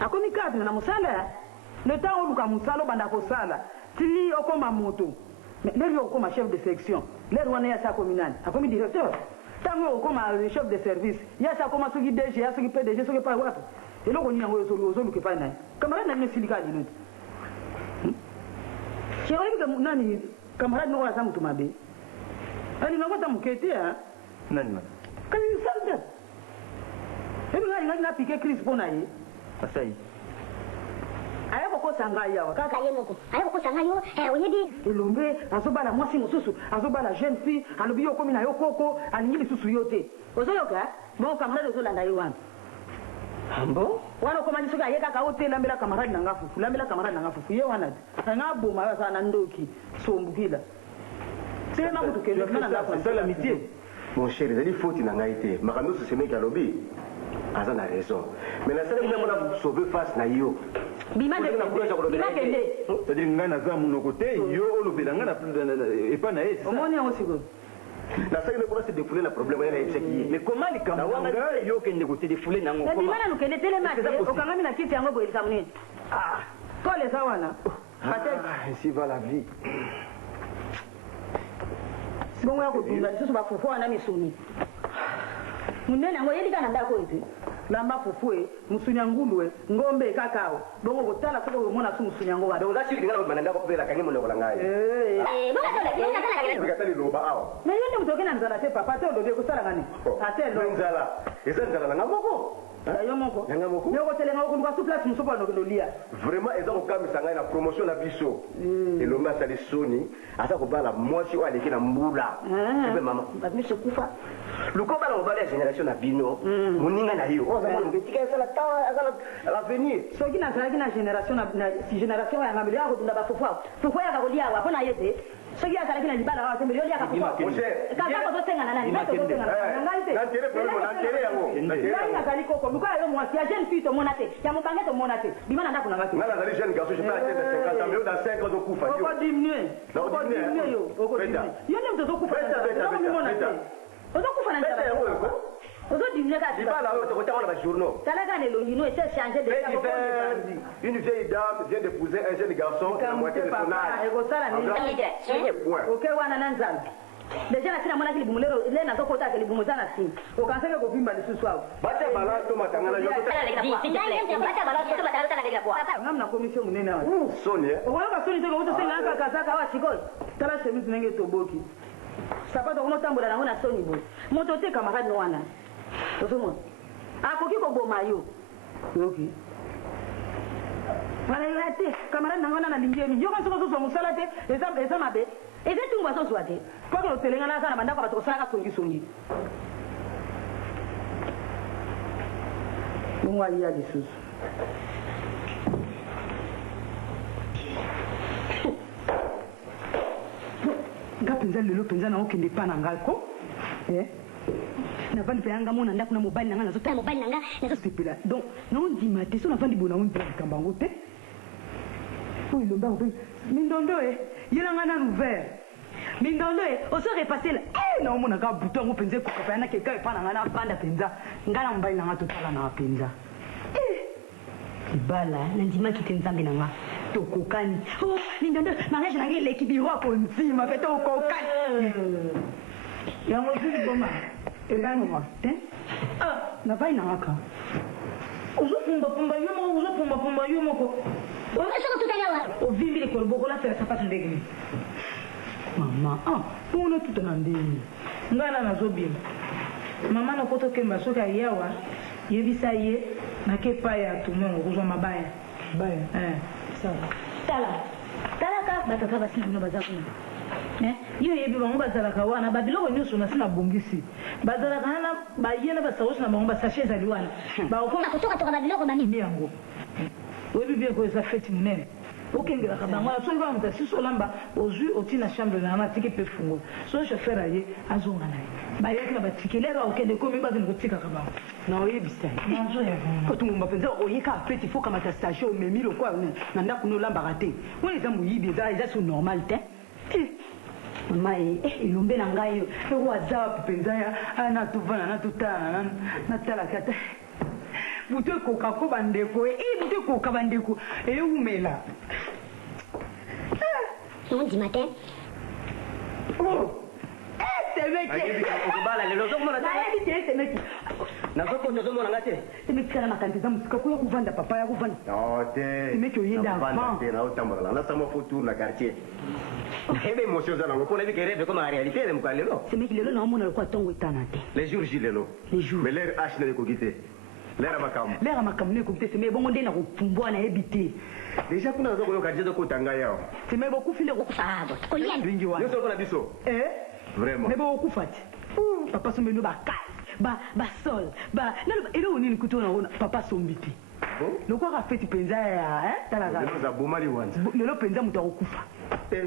Ako ni cadre na musala. Le temps où luka musalo banda ko sala. Tili okoma moto. Mais lui okoma chef de section. L'air wana ya sa communal. Akomi directeur. Tango okoma chef de service. Ya sa koma soki DG, ya soki PDG, soki pa wapi. Eloko ni yango zo luke pa nani. Camarade na mesilika lino. Chéroli que nani camarade no wasa mutu mabe. Ali ngota mukete ya. Nani ma? Kali salda. Ebi ngani na piquer Chris pona ye. Asai. Ayako ko sanga yawa. Kaka yemoko. Ayako ko sanga yo. Oyedi. Elombe azobala mwasi mususu, azobala jeune fille, alobi yo komi na yo koko, aningi susu yote. Ozoyoka? Bon camarade ozolanda yo wana. Ambo? Wana koma nisuka yeka ka hotel lambela camarade nanga fufu, lambela camarade nanga fufu. Ye wana. Nga boma sana ndoki. Sombukila. C'est ma mutu kele mana nga c'est ça l'amitié. Mon cher, il faut une angaïté. Makambo se seme kalobi. Azan a raison. Mais la seule qui m'a sauvé face na yo. Bima de Bima kende. C'est-à-dire ngana za muno côté yo olobela ngana et pas na es. Omoni yango siko. La seule qui m'a se défouler le problème ya echeki. Mais comment les kamanga yo kende côté défouler nango comment? Bima na nukende telema okangami na kiti yango boyisa munene. Ah, pole sawana. Ainsi va la vie. Bongo ya kudunga lisusu bafufu wana misuni. Munene ngo yeli kana ndako ete. Lamba fufue, musunya ngulwe, ngombe kakao. Bongo kotala soko mona su musunya ngwa. Donc là si ngala mananda ko pela kangi mono kolangai. Bonga tola. Ngakali loba awa. Na yende mutokena nzala te papa te odobye kusala ngani. Ate lo. Nzala. Eza nzala ngamoko. Yo moko. Ngamoko. Yo kotelenga ko su place musopo no lia. Vraiment eza ko kamisa ngai na promotion na biso. Elomba sali soni, asa ko bala mwasi wa leki na mbula. Ebe mama. Babiso kufa. Lukoba na obala génération na bino. Muninga na yo. Oza mo ngetika sala tawa azala l'avenir. Soki na zalaki na génération na si génération ya ngambele ya kotunda bafufu. Fufu ya kakolia wa pona yete. Soki azalaki na libala wa sembe yo lia kafufu. Kaka ko senga na nani? Kaka ko senga na nani? Na tere problème na tere yango. Na zali koko luka yo mwasi ya jeune fille to monate. Ya mopanga to monate. Bimana ndako na ngati. Ngala zali jeune garçon je peux atteindre 50 ans mais dans 5 ans de kufa. Oko diminuer. Oko diminuer yo. Oko diminuer. Yo ne mtozo kufa. Ozo kufa na ndako. Ozo diminuer ka. Libala yo to kotama na ba journaux. Talaga ne longi no ese changer de une vieille dame vient d'épouser un jeune garçon à moitié de son âge. Ego sala ni. Ok wana nanzala. Deja na sina mwana kili bumulero ile na soko ta kili bumuzana si. Okanseke ko vimba lisusu awo. Bacha balance to matangana yo. Bacha balance to matangana tanga kwa. Ngamna commission munene awa. Sonia. Okoyoka soni teko uto senga aka kasaka awa chikoi. Tala chemise nenge toboki. Sapato uno tambola nango na soni bo. Moto te camarade no wana. Tozomo. Akoki ko boma yo. Yoki. Wala yate camarade nango na lingemi. Yo kanso so musala te eza mabe. Eze tumba so swate. Kwa ko telenga na kana bandako batoko sala ka songi. Mwali ya lisusu. Ngapenza lelo penza na okende pa na ngako. Na vandi pe anga mona ndako na mobile nanga nazo ta mobile nanga nazo sepela. Donc non di mate so na vandi bona on pe kambango te. Pour le mba obe. Mindondo yela ngana ouvert. Mindondo oso repasser là. Na mona ka bouton openze ko pa na keka pa na ngana banda penza. Ngana mobile nanga totala na penza. Kibala na ndima kitenza nanga. Tokokani. Oh, Mindondo mariage na ngile kibiro ko nzima fait tokokani. Yango zili boma. Ebanwa, te? Na vai na waka. Uzo pumba yo moko. Soko tutagawa. Ovimbile ko boko la fera sapato ndege. Mama, una tuta na ndenge. Ngana na zobia. Mama na koto kemba soka yawa. Yebisa ye na kepa ya tumongo kuzwa mabaya. Baya. Sawa. Tala ka bataka basi no bazakuna. yo yebi bango bazalaka wana babiloko nyonso na sina bongisi bazalaka na bayena basaosi na bango basashe ezali wana bakotoka babiloko banini yango oyebi bien koeza feti monene okengelaka bango soki wana moto asisi olamba ozwi oti na chambre na atiki mpe fungola so chauffeur aye azonga na ye bayaki na batikelere okende komi bazini kotikaka bango na oyebisa kotungomba mpenza oyeka feti fo kamata station omemi lokwa na ndako nolambaka te wana eza moyibi eza so normal te mama elombe na ngai eko aza wapi mpenza ya natovana natotala natalaka te butu ekoka ko bandeko butu ekoka bandeko eumela ondima te nazomona nga te temeki kala makanisi eza mosika koya kovanda papa ya kovanda temeki oyenda naotambola nasama fo tour na quartier ebe émotion oza nango mpona ebika rêve comme en réalité elemoka lelo temeki lelo naomona lokwa ntongo etana te les jours j lelo mais l'air h na ekoki te l'air ya makambo na ekoki te seme ebongo nde na kopumbwa nayebi te déjà kuna naza koyoka je ezokota ngai awa seme bokufile kokufalingi wana nyonso okona biso vraiment me bokufa te papa sombeno bakali basol eloko nini kutu naona papa sombi te lokwaka feti mpenza ya lelo mpenza moto akokufa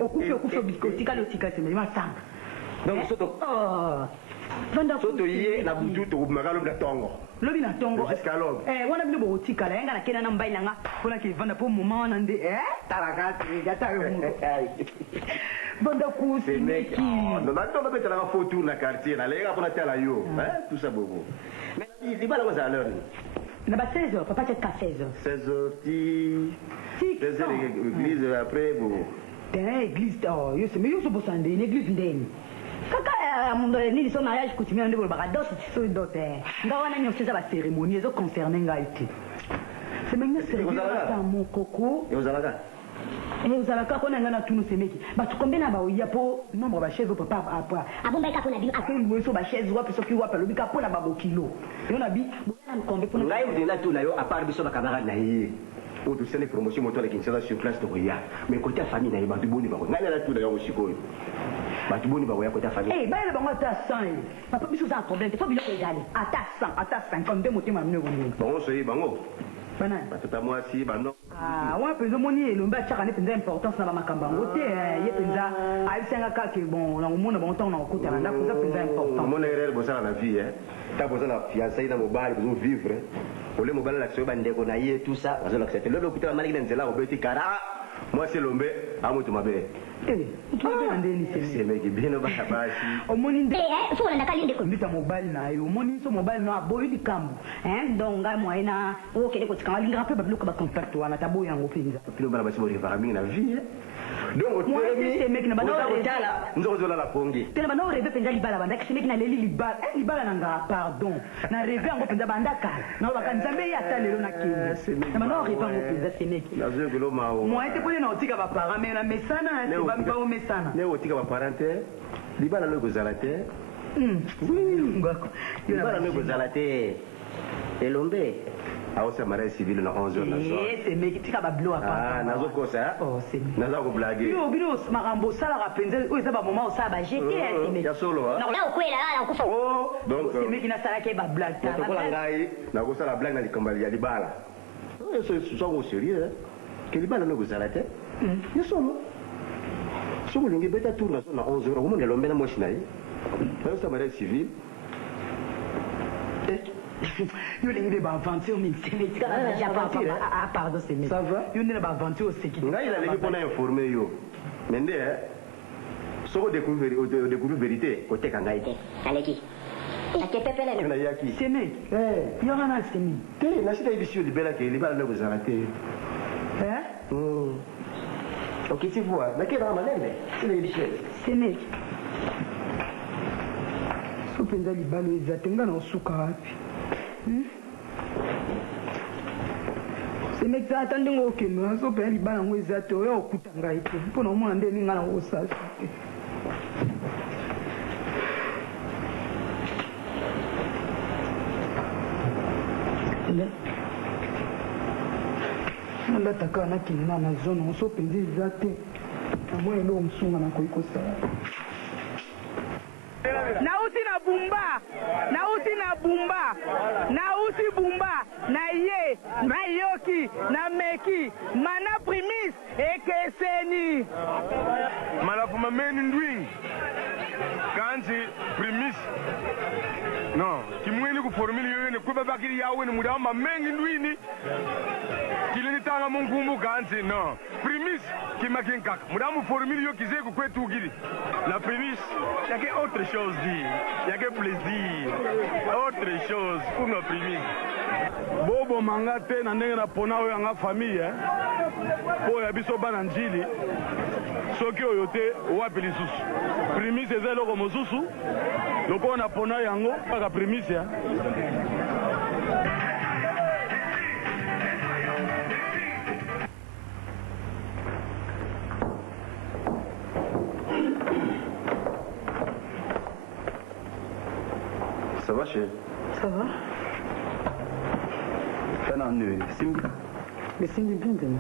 okufi otikali otika seme masanga donc soto ye na butu tokobimaka lobi na ntongo lobi na ntongo jusqu'à lobe wana bino bokotikala yenga nakenda na mbai nanga mpona kevanda mpo moma wana nde banda kusimeki natobetelaka fo tour na quartier naleyeka mpona tala yo tout ça bobo libala ngo ezala leur na ba 16h papa teka 16h ti église après bobo église yo seme yo sobosa ndeni église ndeni kaka nini so mariage coutumier nde bolobaka dote so dote nga wana nyonso eza bacérémonie ezoconcerne ngai te semenge servisa mokoko ozalaka mpona ngai na tunu semeki bato kombe na baoya mpo nombre bachaise opapa abombaika mpona bino akolue so bachaise wapi soki wapi alobika mpona babokilo yo na bi boyana nkombe mpona ngai mutena tuna yo apart biso bakamarade na ye oyo tosali promotion moto ala kinshasa sur place tokoya mais côté ya famille na ye bato boni bango ngai nana tuna yango sikoyo bato boni bakoya côté ya famille bayele bango ata 100 papa biso oza na problème te fo biloko ezali ata 50 nde motema mino bonini bango soye bango batata mwasi bano wana mpenza omoni elombe atiaka nde mpenza importance na bamakambo yango te ye mpenza ayebisanga kaka bon nakomona bango ntango na kokota na ndako eza mpenza important omona erreur bozala na vie ntango boza na fiancai na mobali bozovivre ole mobali alakisa yo bandeko na ye tout ça bazolakisa te lelo okutana maliki na nzela obeti kara mwasi elombe amoto mabe semeki bino bana basi omoni nde sokolanda kali ndeko mbita mobali na ye omoni so mobali na aboyi likambo donc ngai mwaye na okende kotika alingaka mpe babiloko bacontact wana taboyi yango mpenza pilo bana basi borevaka mingi na vie donc nzoko ozolala pongi tena banda oreve mpenza libala bandaki semeki naleli libala na nga pardon na reve yango mpenza bandaka naolobaka nzambe ye ata lelo nakende na banda oreve yango mpenza semeki nazoyokelo mao mwaye te mpone na otika bapara me na mesana bao mesana ne otika bapara te libala no ekozala te libala no ekozala te elombe aosa mariage civile na 11h na semeki tika babilo apa nazokosa naza koblage bino makambo osalaka mpenza oyo eza bamoma osala bajete ya solo donc semeki nasalaki bablageokola ngai nakosala blage na likambo ya libala soko sérieux ke libala no ekozala te ya solo soki olingi beta tour na so na 11h okomona elombe na moshi na ye ayosa mariage civile yo olingi nde baaventure pardon semeki yo nde na baaventure oseki ngai nalingi mpona informe yo mais nde soki odécouvrir vérité oteka ngai te aleki nayaki semeki yoka na semeki te nasita yebisi yo libelake libala nde kozala te okiti voa nakendaka malembe sinayebisi semeki so mpenza libalo eza te nga na osuka wapi semeki ata ndenge okende so mpenza libala yango eza te oya okuta ngai te mpona omona nde ninga na osasi te nalataka nakende na zone so mpenza eza te Amwe ndo msunga na kuikosa. Nauti na bumba, nauti na bumba, nauti bumba, na ye, na yoki, na meki, mana primis, ekeseni. Malafu mameni ndwingi. Kanzi primis. No, kimweni ku formule yoyene kuba bakiri yawe ni mudawa mamengi ndwini. Kilini tanga mungumu kanzi no. Primis kimakinkaka. Mudawa mu formule yo kizeku kwetu ugiri. La prémisse, il n'y a qu'autre chose dire. Il n'y a que plaisir. Autre chose pour nos prémices. Bobo manga te na ndenge na pona oyo yanga famille po ya biso bana njili soki oyo te wapi lisusu primise eza eloko mosusu lokola na pona yango kaka primise ya Ça va, chérie? Ça va? Simbi. Mais Simbi bien de moi.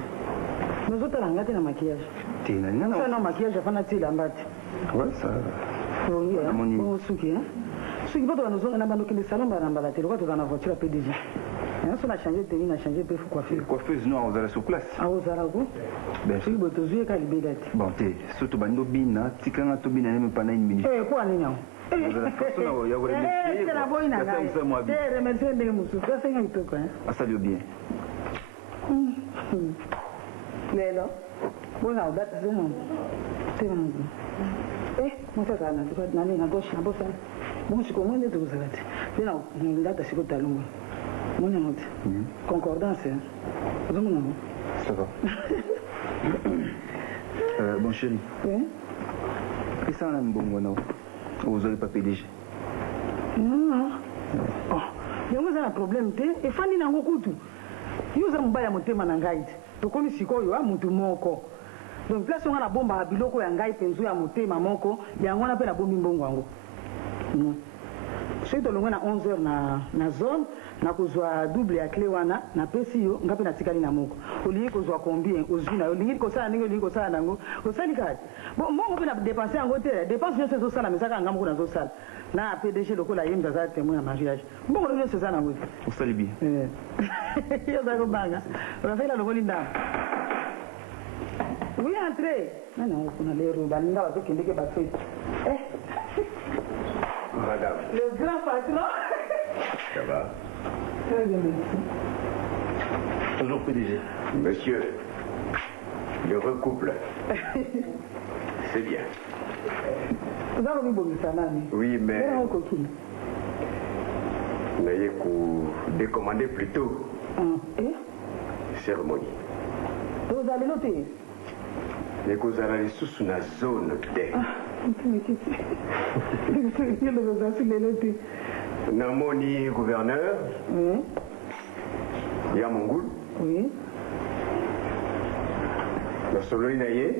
Nous autres, on a un maquillage. T'es une nana? Ça, non, maquillage, on a tiré la batte. Ouais, ça. Oui, on souki, hein. Souki, pas nous on a abandonné le salon, on a emballaté. Pourquoi tu as la voiture à PDG? On a changé de tenue, on a changé de coiffure. Coiffeuse noire, vous allez sur place? Ah, vous allez où? Ben, souki, vous avez qu'à libérer. Bon, t'es, surtout, bando bina, tikanga to bina, même pas une minute. Eh, quoi, Nina? Asali bien. Lelo. Bona udata sema. Sema. Mutaka nani na gauche na bosa. Bonsi ko mwende tuzalati. Bina ndata siko talungu. Mwana mote. Concordance. Zomuna. Ça va. Bon chéri. Oui. Qu'est-ce que ça bon non? Vous n'avez pas PDG. Non. Oh, yango za na problème te e fandi nango kutu. Yuza mbaya motema na ngai. Tokomi sikoyo a mutu moko. Donc place on a la bomba biloko ya ngai penzu ya motema moko, yango na pe na bombi mbongo yango. Non. C'est to longa na 11h na zone na kozwa double ya clé wana na pesi yo ngape na tikali na moko. Olingi kozwa combien ozwi na olingi kosala ndenge olingi kosala nango. Osali kati. Bon mbongo pe na dépenser yango te. Dépense yo sezo sala mesaka ngamo na zo sala. Na PDG lokola yemba za témoin ya mariage. Mbongo yo sezo na ngo. Osali bien. Yo za ko banga. On fait la lokoli nda. Oui, entrez. Non, on a les roues. Balinga va kende ke ba fait. Madame. Le grand patron. Ça va? Très bien, merci. Bonjour PDG. Monsieur, le recouple. C'est bien. Vous avez bon nani? Oui, mais... N'ayez qu'à décommander plus tôt. Cérémonie. Vous allez noter? Les causes à la sous la zone de. Namoni gouverneur. Oui. Yamongoul. Oui. La solo inaye.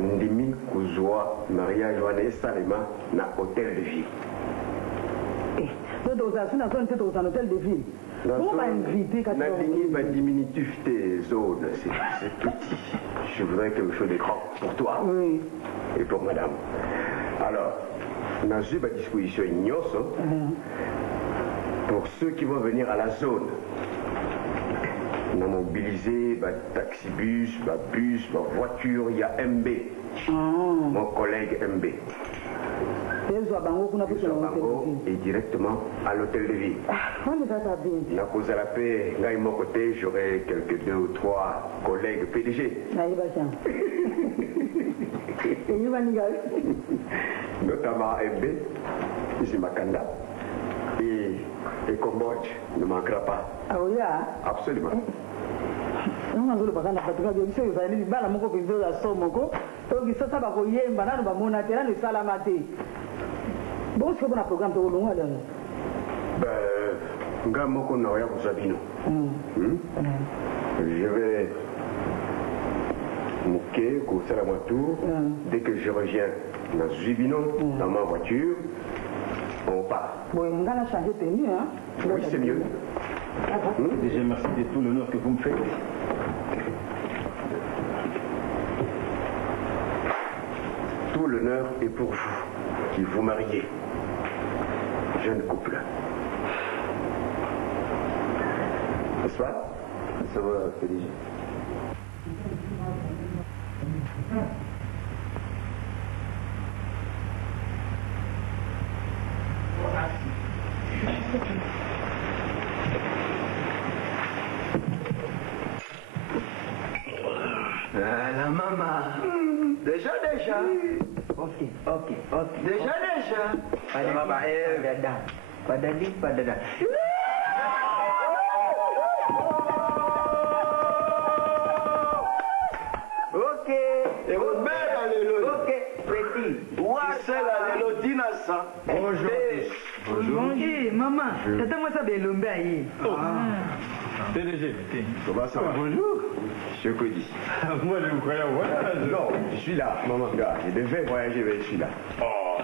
Ndimi kuzwa mariage wane salema na hôtel de ville. Donc vous avez une zone dans hôtel de ville. Comment va inviter quand on a diminutif des zones, c'est petit. Je voudrais quelque chose de grand pour toi et pour madame. Alors, on a eu ma disposition ignoce pour ceux qui vont venir à la zone. On a mobilisé taxi-bus, bus, voiture, il y a MB. Mon collègue MB. Et directement à l'hôtel de ville. La cause à la paix, là, mon côté, j'aurai quelques 2 ou 3 collègues PDG. Notamment MB, ici Makanda. Et Cambodge ne manquera pas. Ah oui, absolument. Non, non, pas quand la patrouille de vous allez bala moko penzo ya somoko. Donc ça ça va koyemba na ba mona tela ne salamate. Bon, c'est bon un programme de longue alors. Ben ngamoko na ya kuzabino. Je vais mouquer au Salamatour. Dès que je reviens dans Zubino, dans ma voiture, on part. Bon, on a changé de tenue, hein? Oui, c'est mieux. Déjà, merci de tout l'honneur que vous me faites. tout l'honneur est pour vous, qui vous mariez. Jeune couple. Bonsoir. Ça va, Félicie. La maman. Déjà. Ok. Déjà. Pada maman, pada di. Ok. Ok, petit. C'est la lélodina ça. Bonjour. Eh, maman, tata moi ça belombe aïe. PDG. Comment ça va? Bonjour. Monsieur Cody. Moi, je vous croyais au voyage. Non, je suis là, maman. Regarde, je devais voyager, mais je suis là. Oh.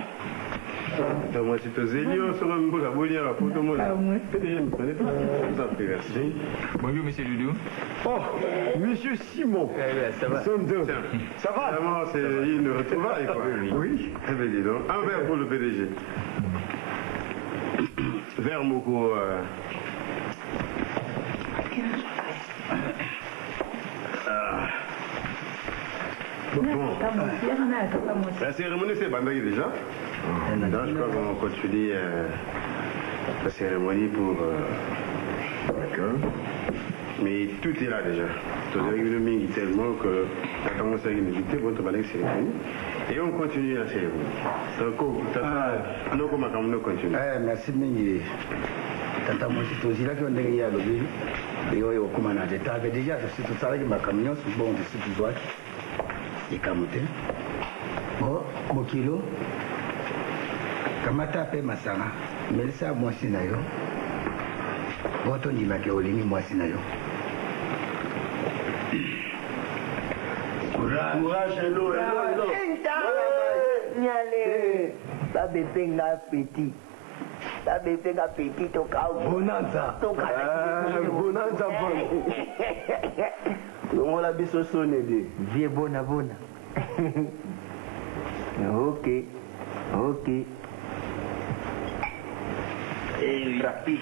Moi, c'est aux Zélio, sur un bout la bouillière à tout le monde. PDG, me connaît pas. Je vous en prie, merci. Bonjour, monsieur Doudou. Oh, monsieur Simon. Ça va? Ça va? Vraiment, c'est une retrouvaille, quoi. Oui. Eh bien, dis donc. Un verre pour le PDG. Verre, Moko. Bon. La cérémonie, c'est bandagi déjà. Donc, je crois qu'on va continuer la cérémonie pour... D'accord. Mais tout est là déjà. Tout est réuni tellement que ça commence à inviter pour te parler de cérémonie. Et on continue la cérémonie. Donc, on continue. Merci, Mingi. Tata, moi, c'est aussi là qu'on est à l'objet. Et oui, au commandant d'État, déjà, je suis tout ça avec ma camion, c'est bon, je suis tout droit. Et kamote. Oh, Bokilo. Kamata pe masanga. Melisa mwasi na yo. Boto ni make olini mwasi na yo. Courage, hello. Nyale. La bébé nga petit. La bébé nga petit to ka. Bonanza. Bonanza bon. On l'a biso sonné de. Vie bona. Ok. Et rapide,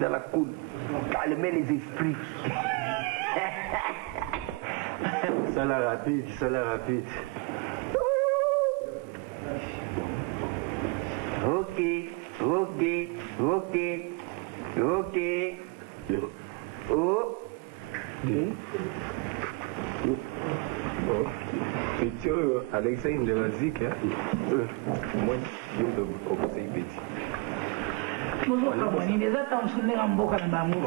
dans la cool. Calmer les esprits. Ça la rapide. Ok. Oh. Petit Alexandre de Vazik, moi, je vais au conseil petit. Bonjour, Kaboni, les attentes sont les gamboka na bango.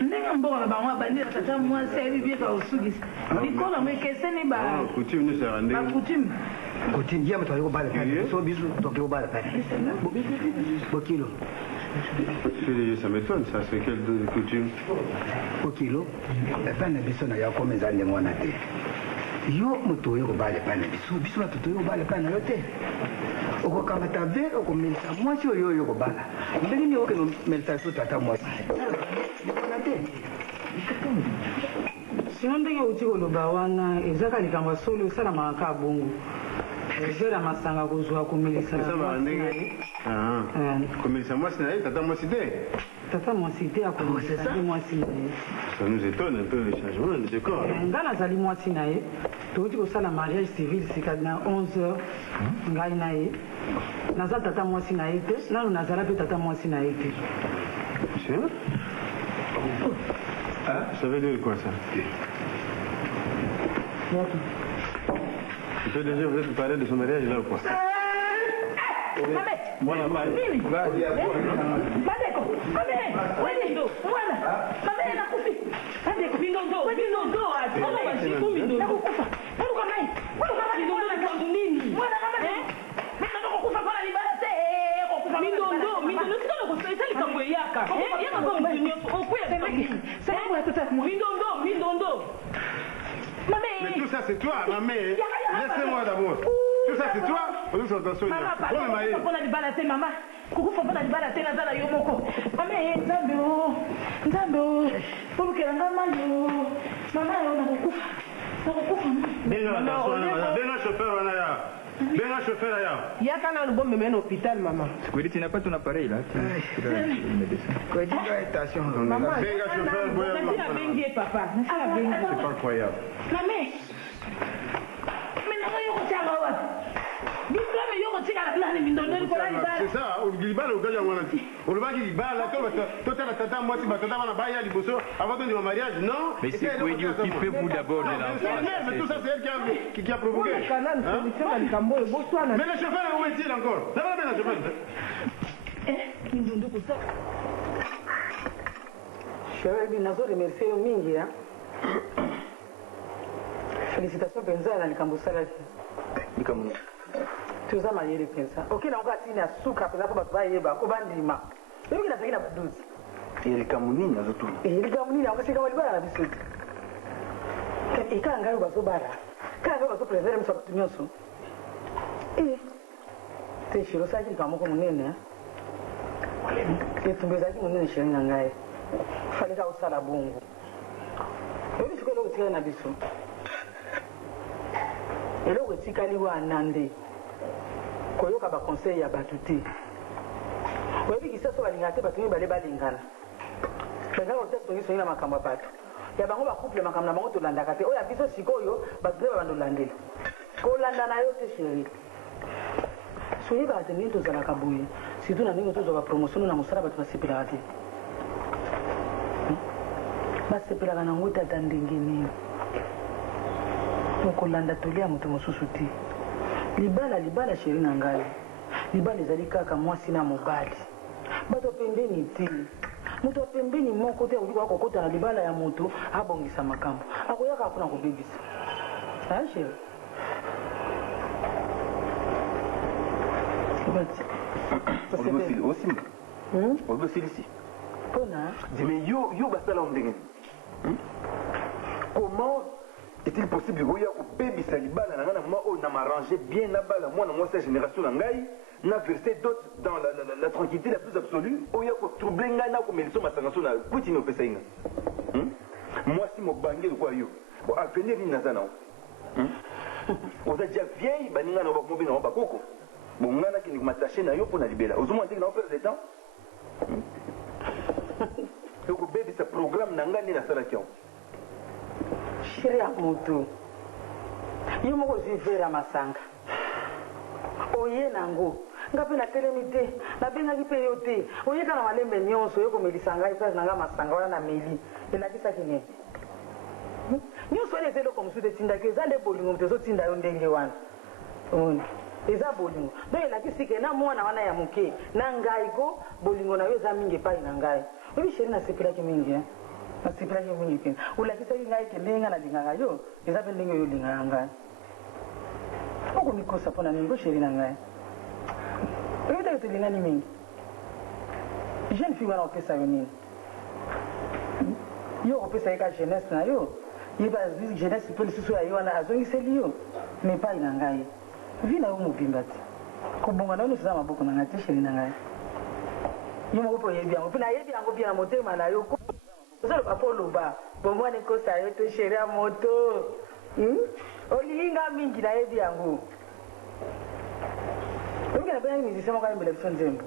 Ndenge mboka na bango bandi tata moi c'est bien au sugis. Bikola me keseni ba. Coutume ne sera ndenge. Ba coutume. Coutume dia mto yo bala pale. So bisu to yo bala pale. Bokilo. Ça m'étonne, ça, c'est quelle coutume? Bokilo. La peine biso na ya comme ezali mwana te. Yo moto yo bala pale biso to yo bala pale yo te. Okokamata vere okomelisa mwasi oyo yo kobala. Ndenge ni oke no melisa so tata mwasi. Sino ndenge uti koloba wana ezaka likambo solo esalamaka ka bongo. Ezela masanga kozwa komelisa. Komelisa mwasi na ye tata mwasi te. Tata mwasi te akomelisa mwasi na ye. Ça nous étonne un peu le changement de décor. Nga nazali mwasi na ye. Touti kosala mariage civil sika na 11h. Ngai na ye. Naza tata mwasi na ye te. Nano nazala pe tata mwasi na ye te. C'est vrai? Ça veut dire quoi ça? Tu peux déjà vous êtes parler de son mariage là ou quoi? Moi la malle. Mais tout ça c'est toi, maman. Laissez-moi d'abord. Tout ça c'est toi. chauffeur wana ya. Benga chauffeur ya. Yaka na lubombe mena hôpital maman. Kweli tu n'as pas ton appareil là. Quoi dit attention. Maman. Benga chauffeur boya. Mais tu as bengi papa. C'est pas incroyable. Maman. Mais non yo kochanga wa. Diplôme yo kochanga la ni mindondoni kwa nini bana? C'est ça, au Libala au gaja wana ti. Au Libala Libala toi t'as tata moi si batata wana baya liboso avant de mon mariage non. Mais c'est quoi dit occupez-vous d'abord de l'enfant. Mais tout ça c'est elle qui a provoqué. Mais le chauffeur où est-il encore? Ça va bien le chauffeur. Kindondo kusa. Sherehe nazo remercier yo mingi ya. Félicitations penza na likambusala. Likamuni. Tuza mayele penza. Okay na ngati ni asuka penza ko batwa yeba ko bandima. Bebe kina sakina baduzi. Likamuni nazo tu. Likamuni na ngashika walibala na bisu. Ikanga yo bazobara. Kanga bazo preserve msakutu nyoso. Te shiro sakili kamoko munene. Ketumbeza ki munene shiri na ngai. Falika usala bungu. Ebi sikolo kutika na biso. Elo kutika liwa nande. Koyoka ba conseil ya batuti. Webi kisaso balingate batumi bale balingana. Benga otesto ngiso ina makambo batu. Ya bango ba couple makambo na bango to landaka te. Oya biso sikoyo bazeba bando landela. Ko landa na yo te chérie. Soyez pas attendu tous à la kabouille. Si tu n'as pas de la promotion, nous avons pas de la partie. Basi pela kana nguta tandingini. Mukolanda tolia mutu mususuti. Libala sheri na ngai. Libala ezali kaka mwasi na mobali. Bato pembeni ti. Mutu pembeni moko te uliko kokota na libala ya mutu abongisa makambo. Akoyaka afuna kubebisa. Ah sheri. Aussi. On veut ici. Mais yo basala omdenge. Comment est-il possible que yo bébé salibala na ngana moi on a m'arrangé bien na bala moi na moi cette génération na ngai na versé d'autres dans la tranquillité la plus absolue o yo ko troubler ngana ko meliso masangaso na kuti no pesa inga. Moi si mo bangé de quoi yo. Bon avenir ni nazana. On a déjà vieille baninga na ba ko bina ba koko. Bon, on a qui nous m'attacher na yo pour na libérer. Aux moins, on perd des temps. Donc, le bébé, ce programme n'a pas na salakion. Chérie Amoto. Yo moko zivera masanga. Oye nango. Ngapi na telemite. Na benga ki pe yote. Oye kana malembe nyonso yo komelisa ngai place nanga masanga wana na meli. Elakisa kinye. Nyonso ele zelo komsude tinda ke zale bolingo mtezo tinda yo ndenge wana. Oni. Eza bolingo. Donc la kisike na mwana wana ya muke na ngai ko bolingo na yo za mingi pai na ngai. Obi sheri na sepela ki mingi eh. Na sepela ki mingi pena. Ula kisike ngai ke lenga na linga yo. Eza pe ndenge yo linga ngai. Oko mikosa pona ningo sheri na ngai. Obi ta kulinga ni mingi. Jeune fille wana opesa yo nini? Yo opesa ka jeunesse na yo. Yeba jeunesse pe lisusu ya yo wana azongi seli yo. Mais pas na ngai. Vina yo mobimba te kobonga na nusu za maboko na ngati sheri na ngai yo moko po yebi yango pina yebi yango bia na motema na yo ozalo papolo ba bomwa ne kosa yo te sheri ya moto olilinga mingi na yebi yango oki na bena musicien moko ayembela biso nzembo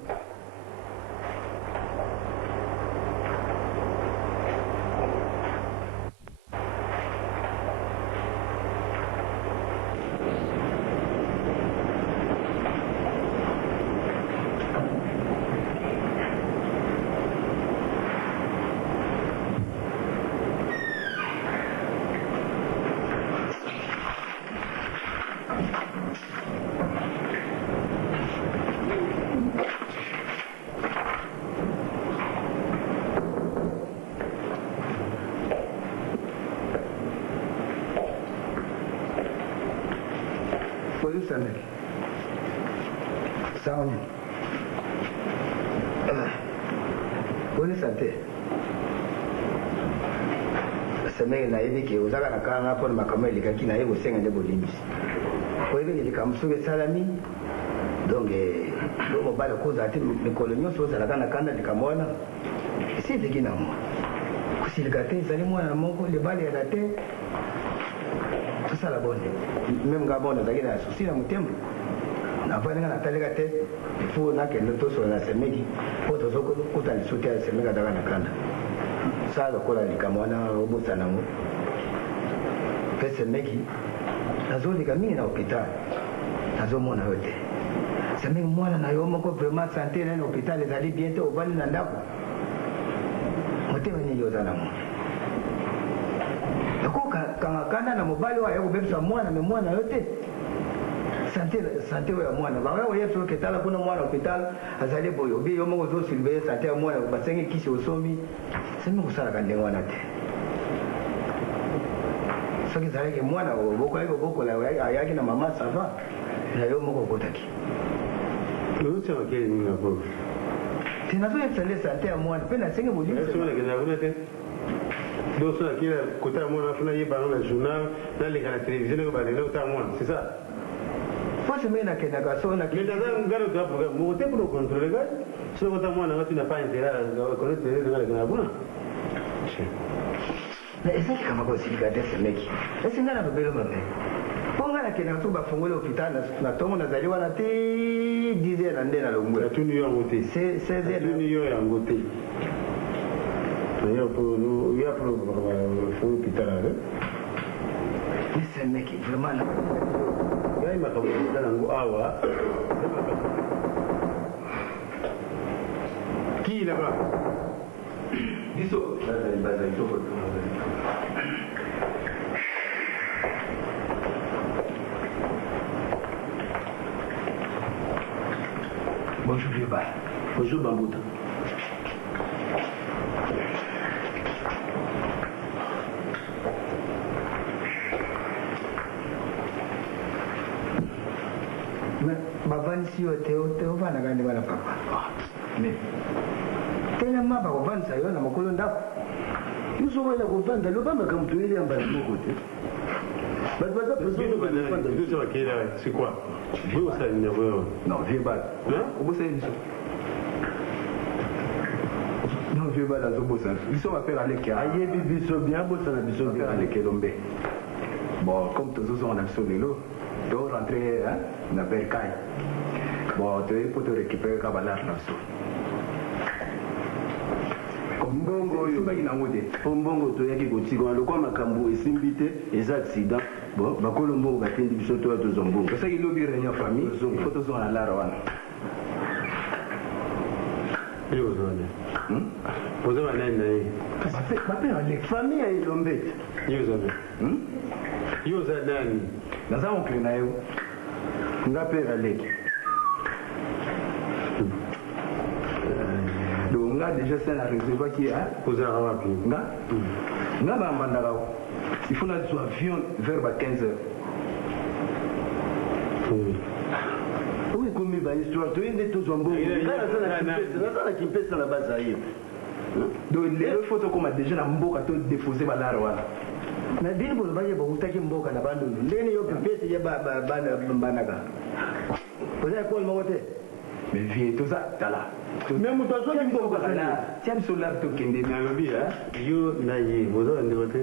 Sanek. Sawa ni. Bonne santé. Semaine na hivi ke uzaka na kana hapo ni makamo ile kaki na hiyo senga ndebo limbi. Kwa hivyo nilikamsuge salami. Donge domo bala kuza ati mikolo nyoso za kana kana nikamwona. Si digina mo. Kusiligate zali mwana mongo le bale ya date. mosala bonde même nga bonde nazalaki na susi na motembo navandinga natalika te ifo nakende tosola na semeki mpo tozokuta lisuti ya semeki azalaka na kanda sala lokola likambo wana obosana yango mpe semeki nazolika mingi na hôpital nazomona yo te semeki mwana na yo moko vraiment sante na hôpital ezali bien te ovandi na ndako motema nini oza nango kangakanda na mobali oyo aya kobebisa mwana me mwana yo te sante oyo ya mwana baya koyebisa oyo ketala mpona mwana hôpital azali boye obi yo moko ozosurveille sante ya mwana basengi kisi osomi semi kosalaka ndenge wana te soki ezalaki mwana obokoyaki kobokola ayaki na mama sava na yo moko okotaki ozotiamakeli ninga po te nazoyebisa nde sante ya mwana mpe nasengi bolibisona te doso nakila kota ya mwana afuna yebanga na journal naleka na télévision nako balelo ota mwana c'est ça fose me nakendaka so ngano toya programme moko te mpona ocontrole kai so kota mwana nga tuna pa intérêt connaître ngaleka na kuna ezaki kama kosilika te semeki esi nga na lobelo mabe mpo nga nakendaka so bafungoli hôpital na ntongo nazali wana te 10 heures na nde na longwe natuni yo yango te 16 heures natuni yo yango te ya pour hôpital ale mais semeki vraiment ngai makambo eza nango awa ki là-bas biso bazali toko bonjour vieux bal bonjour Bambuta bavanisi yo teovanaka ndenge wana papa me telema bakovanisa yo na makolo ndako bisokoyela kovanda loba makambo toyeli yamba na moko te bato baza c'est quoi osala nerveux non vieux bal obosali biso non vieux bal azobosana biso bapere aleki ayebi biso bien abosana biso bien aleki elombe bon comme tozozonga na biso lelo to rentre na berkai bon toyei mpo torécupere ka balare na biso mbongo oyo simbaki nango te mpo mbongo toyaki kotika wana lokwa makambo esimbi te eza accident bon bakolo mbongo batendi biso toya tozwa mbongo tosaki lobi réunion famille fo tozonga na lara wana yo ozone oza banani na ye bapere aleki famille ya elombe te yo ozone yo oza nani naza onkle na yo nga pere aleki donc nga déjà se na réservaki ozalaka wapi nga bambandaka il faut nazwa avion vers ba 15 heures oyo ekomi bahistoire toye nde tozwa mbongo naza na kimpesa na baza ye donc lelo faut tokoma déjà na mboka to déposer balare wana na bini bono baye bakutaki mboka na bandundu ndenge yo kimpesi ye banaka oza ekole moko te mais vie toza tala me moto azwaki mboka tia biso lare tokende nalobi yo na ye boza bandeko te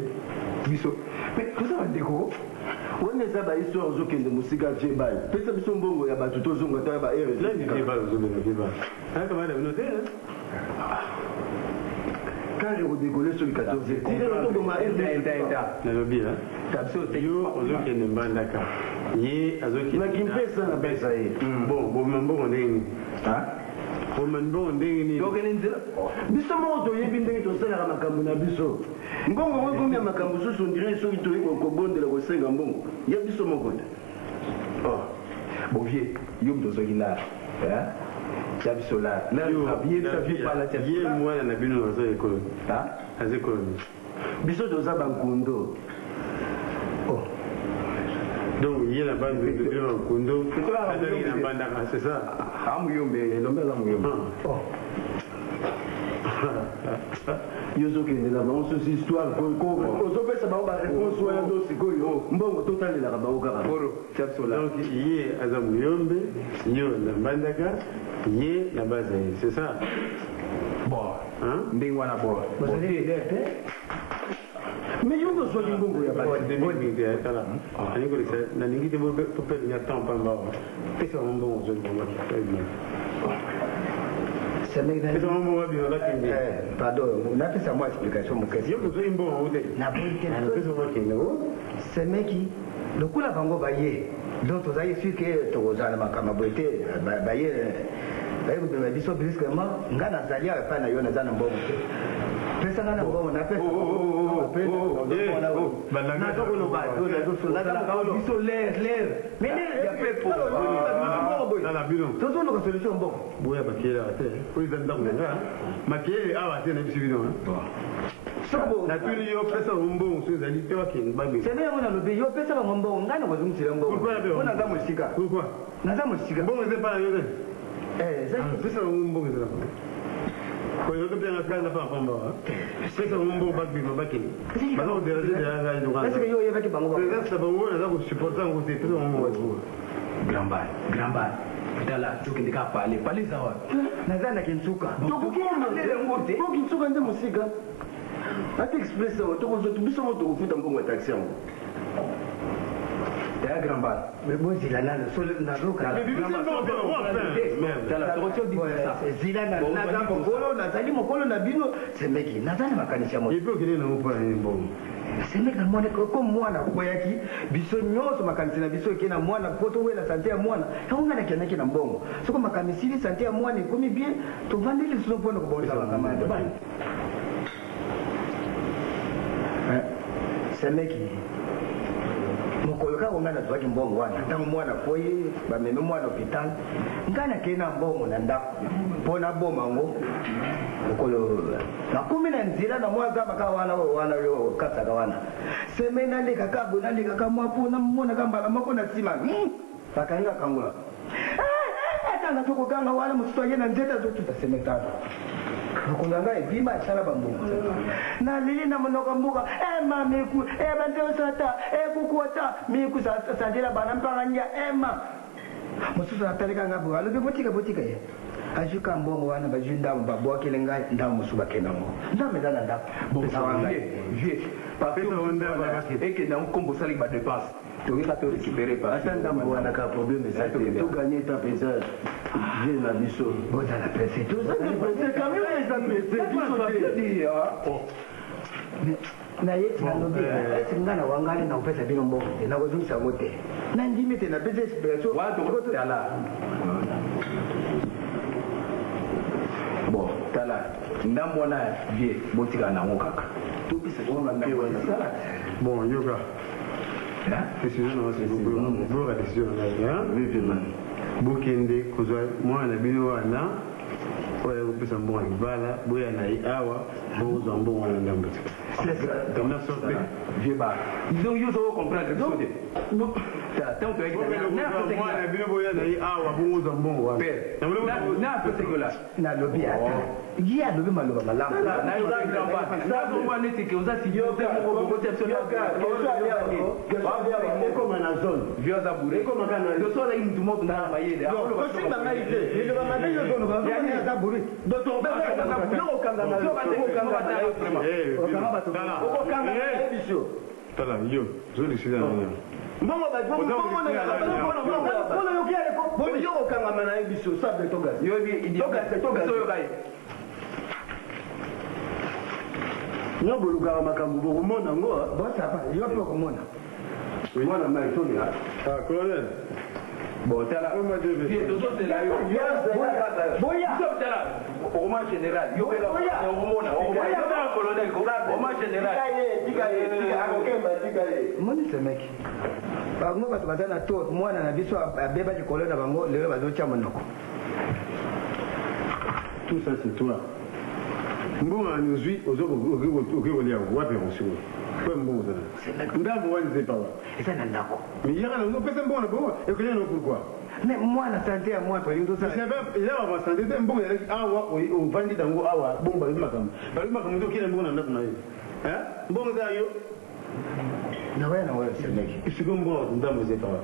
biso mais toza bandeko wana eza bahistoire ozokende mosika vie bale pesa biso mbongo ya bato tozonga ta ba kare kodekole soki 14 nalobi yo ozokende mbandaka ye azokimpesa na pesa ye bon boma mbongo ndenge nini boma mbongo ndenge nini tokende nzela biso moko toyebi ndenge tosalaka makambo na biso mbongo ngo ekomi ya makambo susu ondire soki toyi kobondela kosenga mbongo ya biso moko te bovie yo moto ozwaki lare tia biso ye mwana na bino aza ekolo aza ekolo biso toza bankundo donc ye na bankundo azalaki na mbandaka c'est ça amuyombe elombe aza muyombe yo ozokendela bango sosi histoire ozopesa bango baréponse wana ndo sikoyo mbongo totalelaka bango kaka donc ye aza muyombe yo na mbandaka ye na baza ye c'est ça bon ndenge wana bon mais yo ndo soki mbongo ya basi de tala ani ko se na ningi de bo pe nya temps pa mba pesa mbongo zo ko pardon napesa mwa explication mokesi semeki lokola bango baye donc tozali sur ke tokozala makambo boye te baye bayekobema biso brusquement nga nazali awa epai na yo naza na mbongo te pesa nga na mbongo napesa biso l'air tozoluka solution mbongo boya bakele ate oiza ndako nanga makele awa te na biso bino natuni yo pesa mbongo so ezali te wakende babe sene yango nalobi yo pesa bango mbongo ngai nakozongisela mbongo mpo naza mosika naza mosika mbongo eze mpana yo te pesa bango mbongo ezala koyo ko bien akana pa pamba pesa mbongo bakbima bakende baza kodéranger derrière les gens est-ce que yo yebaki bango pesa bango naza kosupporter ngo te pesa bango grand bar tala tokende ka pale zawa naza na kinsuka kinsuka nde mosika ate express awa biso mo tokofuta mbongo ya taxi yango ya grand bar bozila nano nazali mokolo na bino semeki naza na makanisi ya semeki mwana ko mwana koyaki biso nyonso makanisi na biso eke na mwana po towela sante ya mwana yango nga nakendaki na mbongo soko makanisi ili sante ya mwana ekomi bien tovandeli lisusu mpona kobongisa makambo semeki mokolo kaka ngai nazwaki mbongo wana ntango mwana foyi bameme mwana hôpital ngai nakei na mbongo na ndako mpo naboma ngo mokolo nakomi na nzela na mwa zamba kaka wana yo kasaka wana seme nalekaka boye nalekaka mwa mpo namonaka mbala moko na nsima bakangi kakangola tanga tokoganga wana mosusu aye na nzete azotuta seme tano mokonzi anga ebima esala bambongo nalili na monoko mbuka ema miku bandeosata kukuata miku sandela bana mpanganya ema mosusu atalekanga boye alobi botika ye ajuka mbongo wana bazwi ndambo babwakele ngai ndambo mosusu bakendango ndambo eza na ndako ekenda nkombo osalaki badepense toyeka to récupéré ata ndambo wana ka problème eza te toganye ta pesa vie na biso bozala presse nayeti nalobi esi nga na wangani na kopesa bino mbongo te nakozongisa yango te nandimi te napesa explication bon tala ndambo wana vie botikala nango kaka topesa bon yoka décision na boka décision na bokende kozwa mwana bino wana oya kopesa mbongo libala boya na ye awa bokozwa mbongo wana ndambo donc yo soko comprendre biso te mwana bino boya na ye awa bokozwa mbongo wana napesekola nalobi ata ye alobi maloba malamu neti ke oza ekoma na zone vioza bure tosala i mutu moko na mayele kosimba ngai te liloba mabe yo zonoaza bure tala yo zolisila mbongo okangama na ye biso sabe togasi yo bolukaka makambo bokomona ngo bosapa yo mpe okomona mwana maitonia colonel bon tala tozotela yo okoma général okomona colonel okoma général moni semeki bango bato baza na to mwana na biso abeba likolo na bango lelo bazotya monoko tout ça c'est toi mbongo anozwi okokolia wapi mosiko kwe mbongo zana ndambo wani zepawa eza na ndako miyaka na opesa mbongo na bongo ekolia na pourquoi mais mwana sante ya mwana tolingi tosala eza basante te mbongo ezalaki awa ovandi dango awa bongo balobi makambo nde okende mbongo na ndako na ye mbongo eza yo nabaya na wala semeki isiko mbongo ndambo zepawa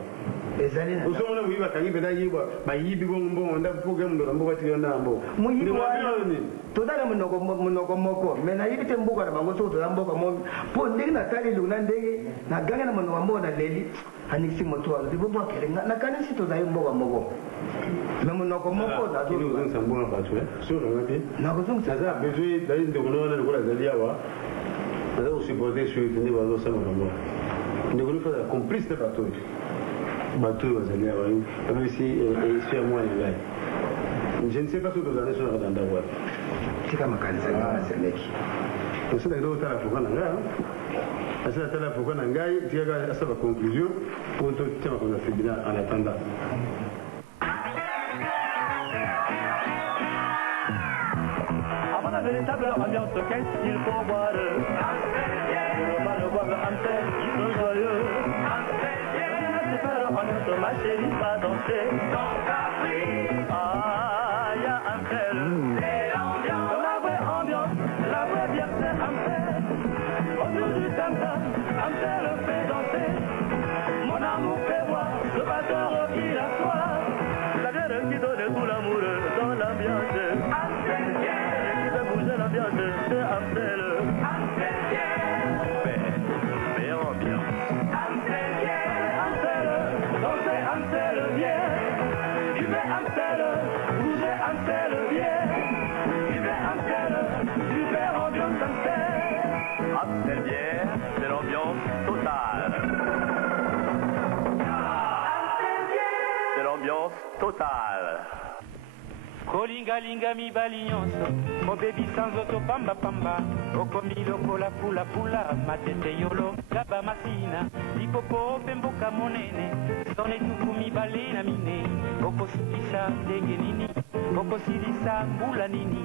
ezali na usomona kuiba kangibe na yibwa bayibi bo mbongo nda fuke mndo mboka tilo ndambo muyibi wani todala munoko moko me na yibi te mboka na bango so todala mboka mo po ndenge na tali luna ndenge na ganga na munoko mboka na leli aniksi moto wa ndibo bwa kelenga na kanisi todala mboka moko me munoko moko za kini uzonsa mbongo batu sura ngapi na kuzungsa za bezwe dali ndikono na kola zalia wa na usipote sio tindi bazo sama mboka ndikono fa complice batu bateau bazali awa même si sur moi là je ne sais pas ce que vous allez sur la ndawa tika makanisa na semeki to sala ndo tala fuka na ngai asa tala fuka na ngai tika asa ba conclusion pour to tema qu'on a fait bien en attendant avant la véritable ambiance qu'est-ce qu'il faut boire on va le boire Amstel ils sont joyeux ma chérie va danser dans ta vie. Ah, y'a Amstel. C'est l'ambiance. La vraie ambiance, la vraie bière c'est Amstel. Autour du tam-tam, Amstel fait danser. Mon amour fait voir le batteur qui la soif. La bière qui donne tout l'amour dans l'ambiance. Amstel, yeah. Qui fait bouger l'ambiance, c'est Amstel. Amstel, yeah. Meilleure ambiance. Amstel, yeah. Amstel. Dansez Amstel bien, buvez Amstel, bougez Amstel bien, buvez Amstel, super ambiance Amstel. Amstel bien, c'est l'ambiance totale. Amstel bien, c'est l'ambiance totale. Kolinga linga mi balionso, o baby sans auto pamba pamba, o komilo kola pula pula, matete yolo, gaba masina, lipopo pemboka monene, sone tukumi balena mine, oko sukisa denge nini, oko silisa mbula nini.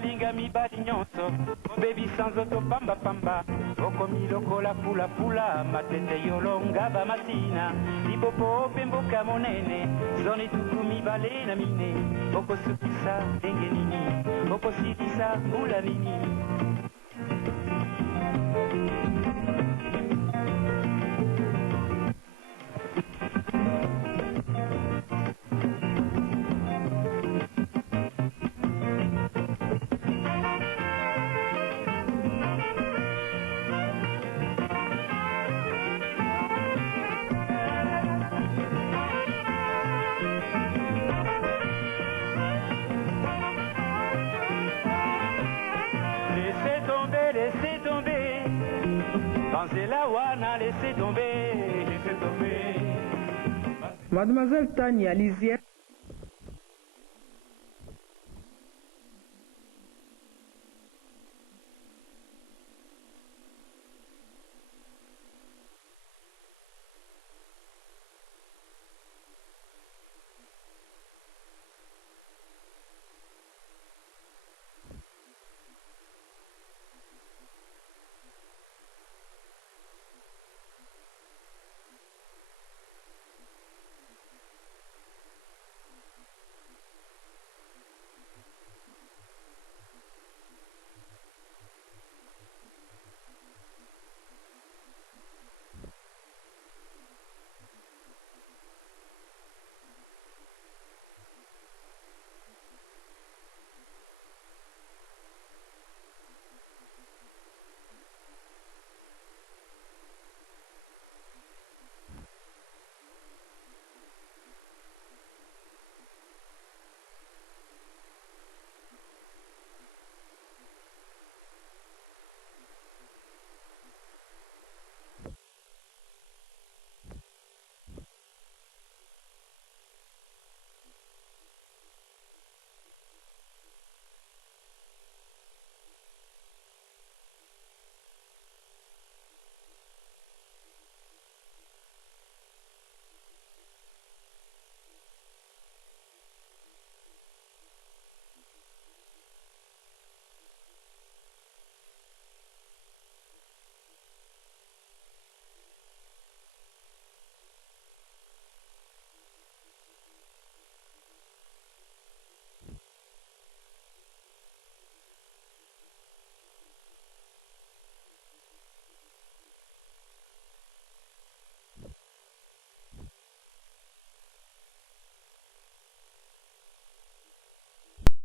Linga mi bali nyonso, baby sans auto pamba pamba, okomi lokola pula pula, matete yolonga ba matina, lipopo pemboka monene, zone tukumi balena mine, okosukisa denge nini, okosilisa mbula nini. Laissez tomber, pensez la wana, laissez tomber. Mademoiselle Tania Lisière.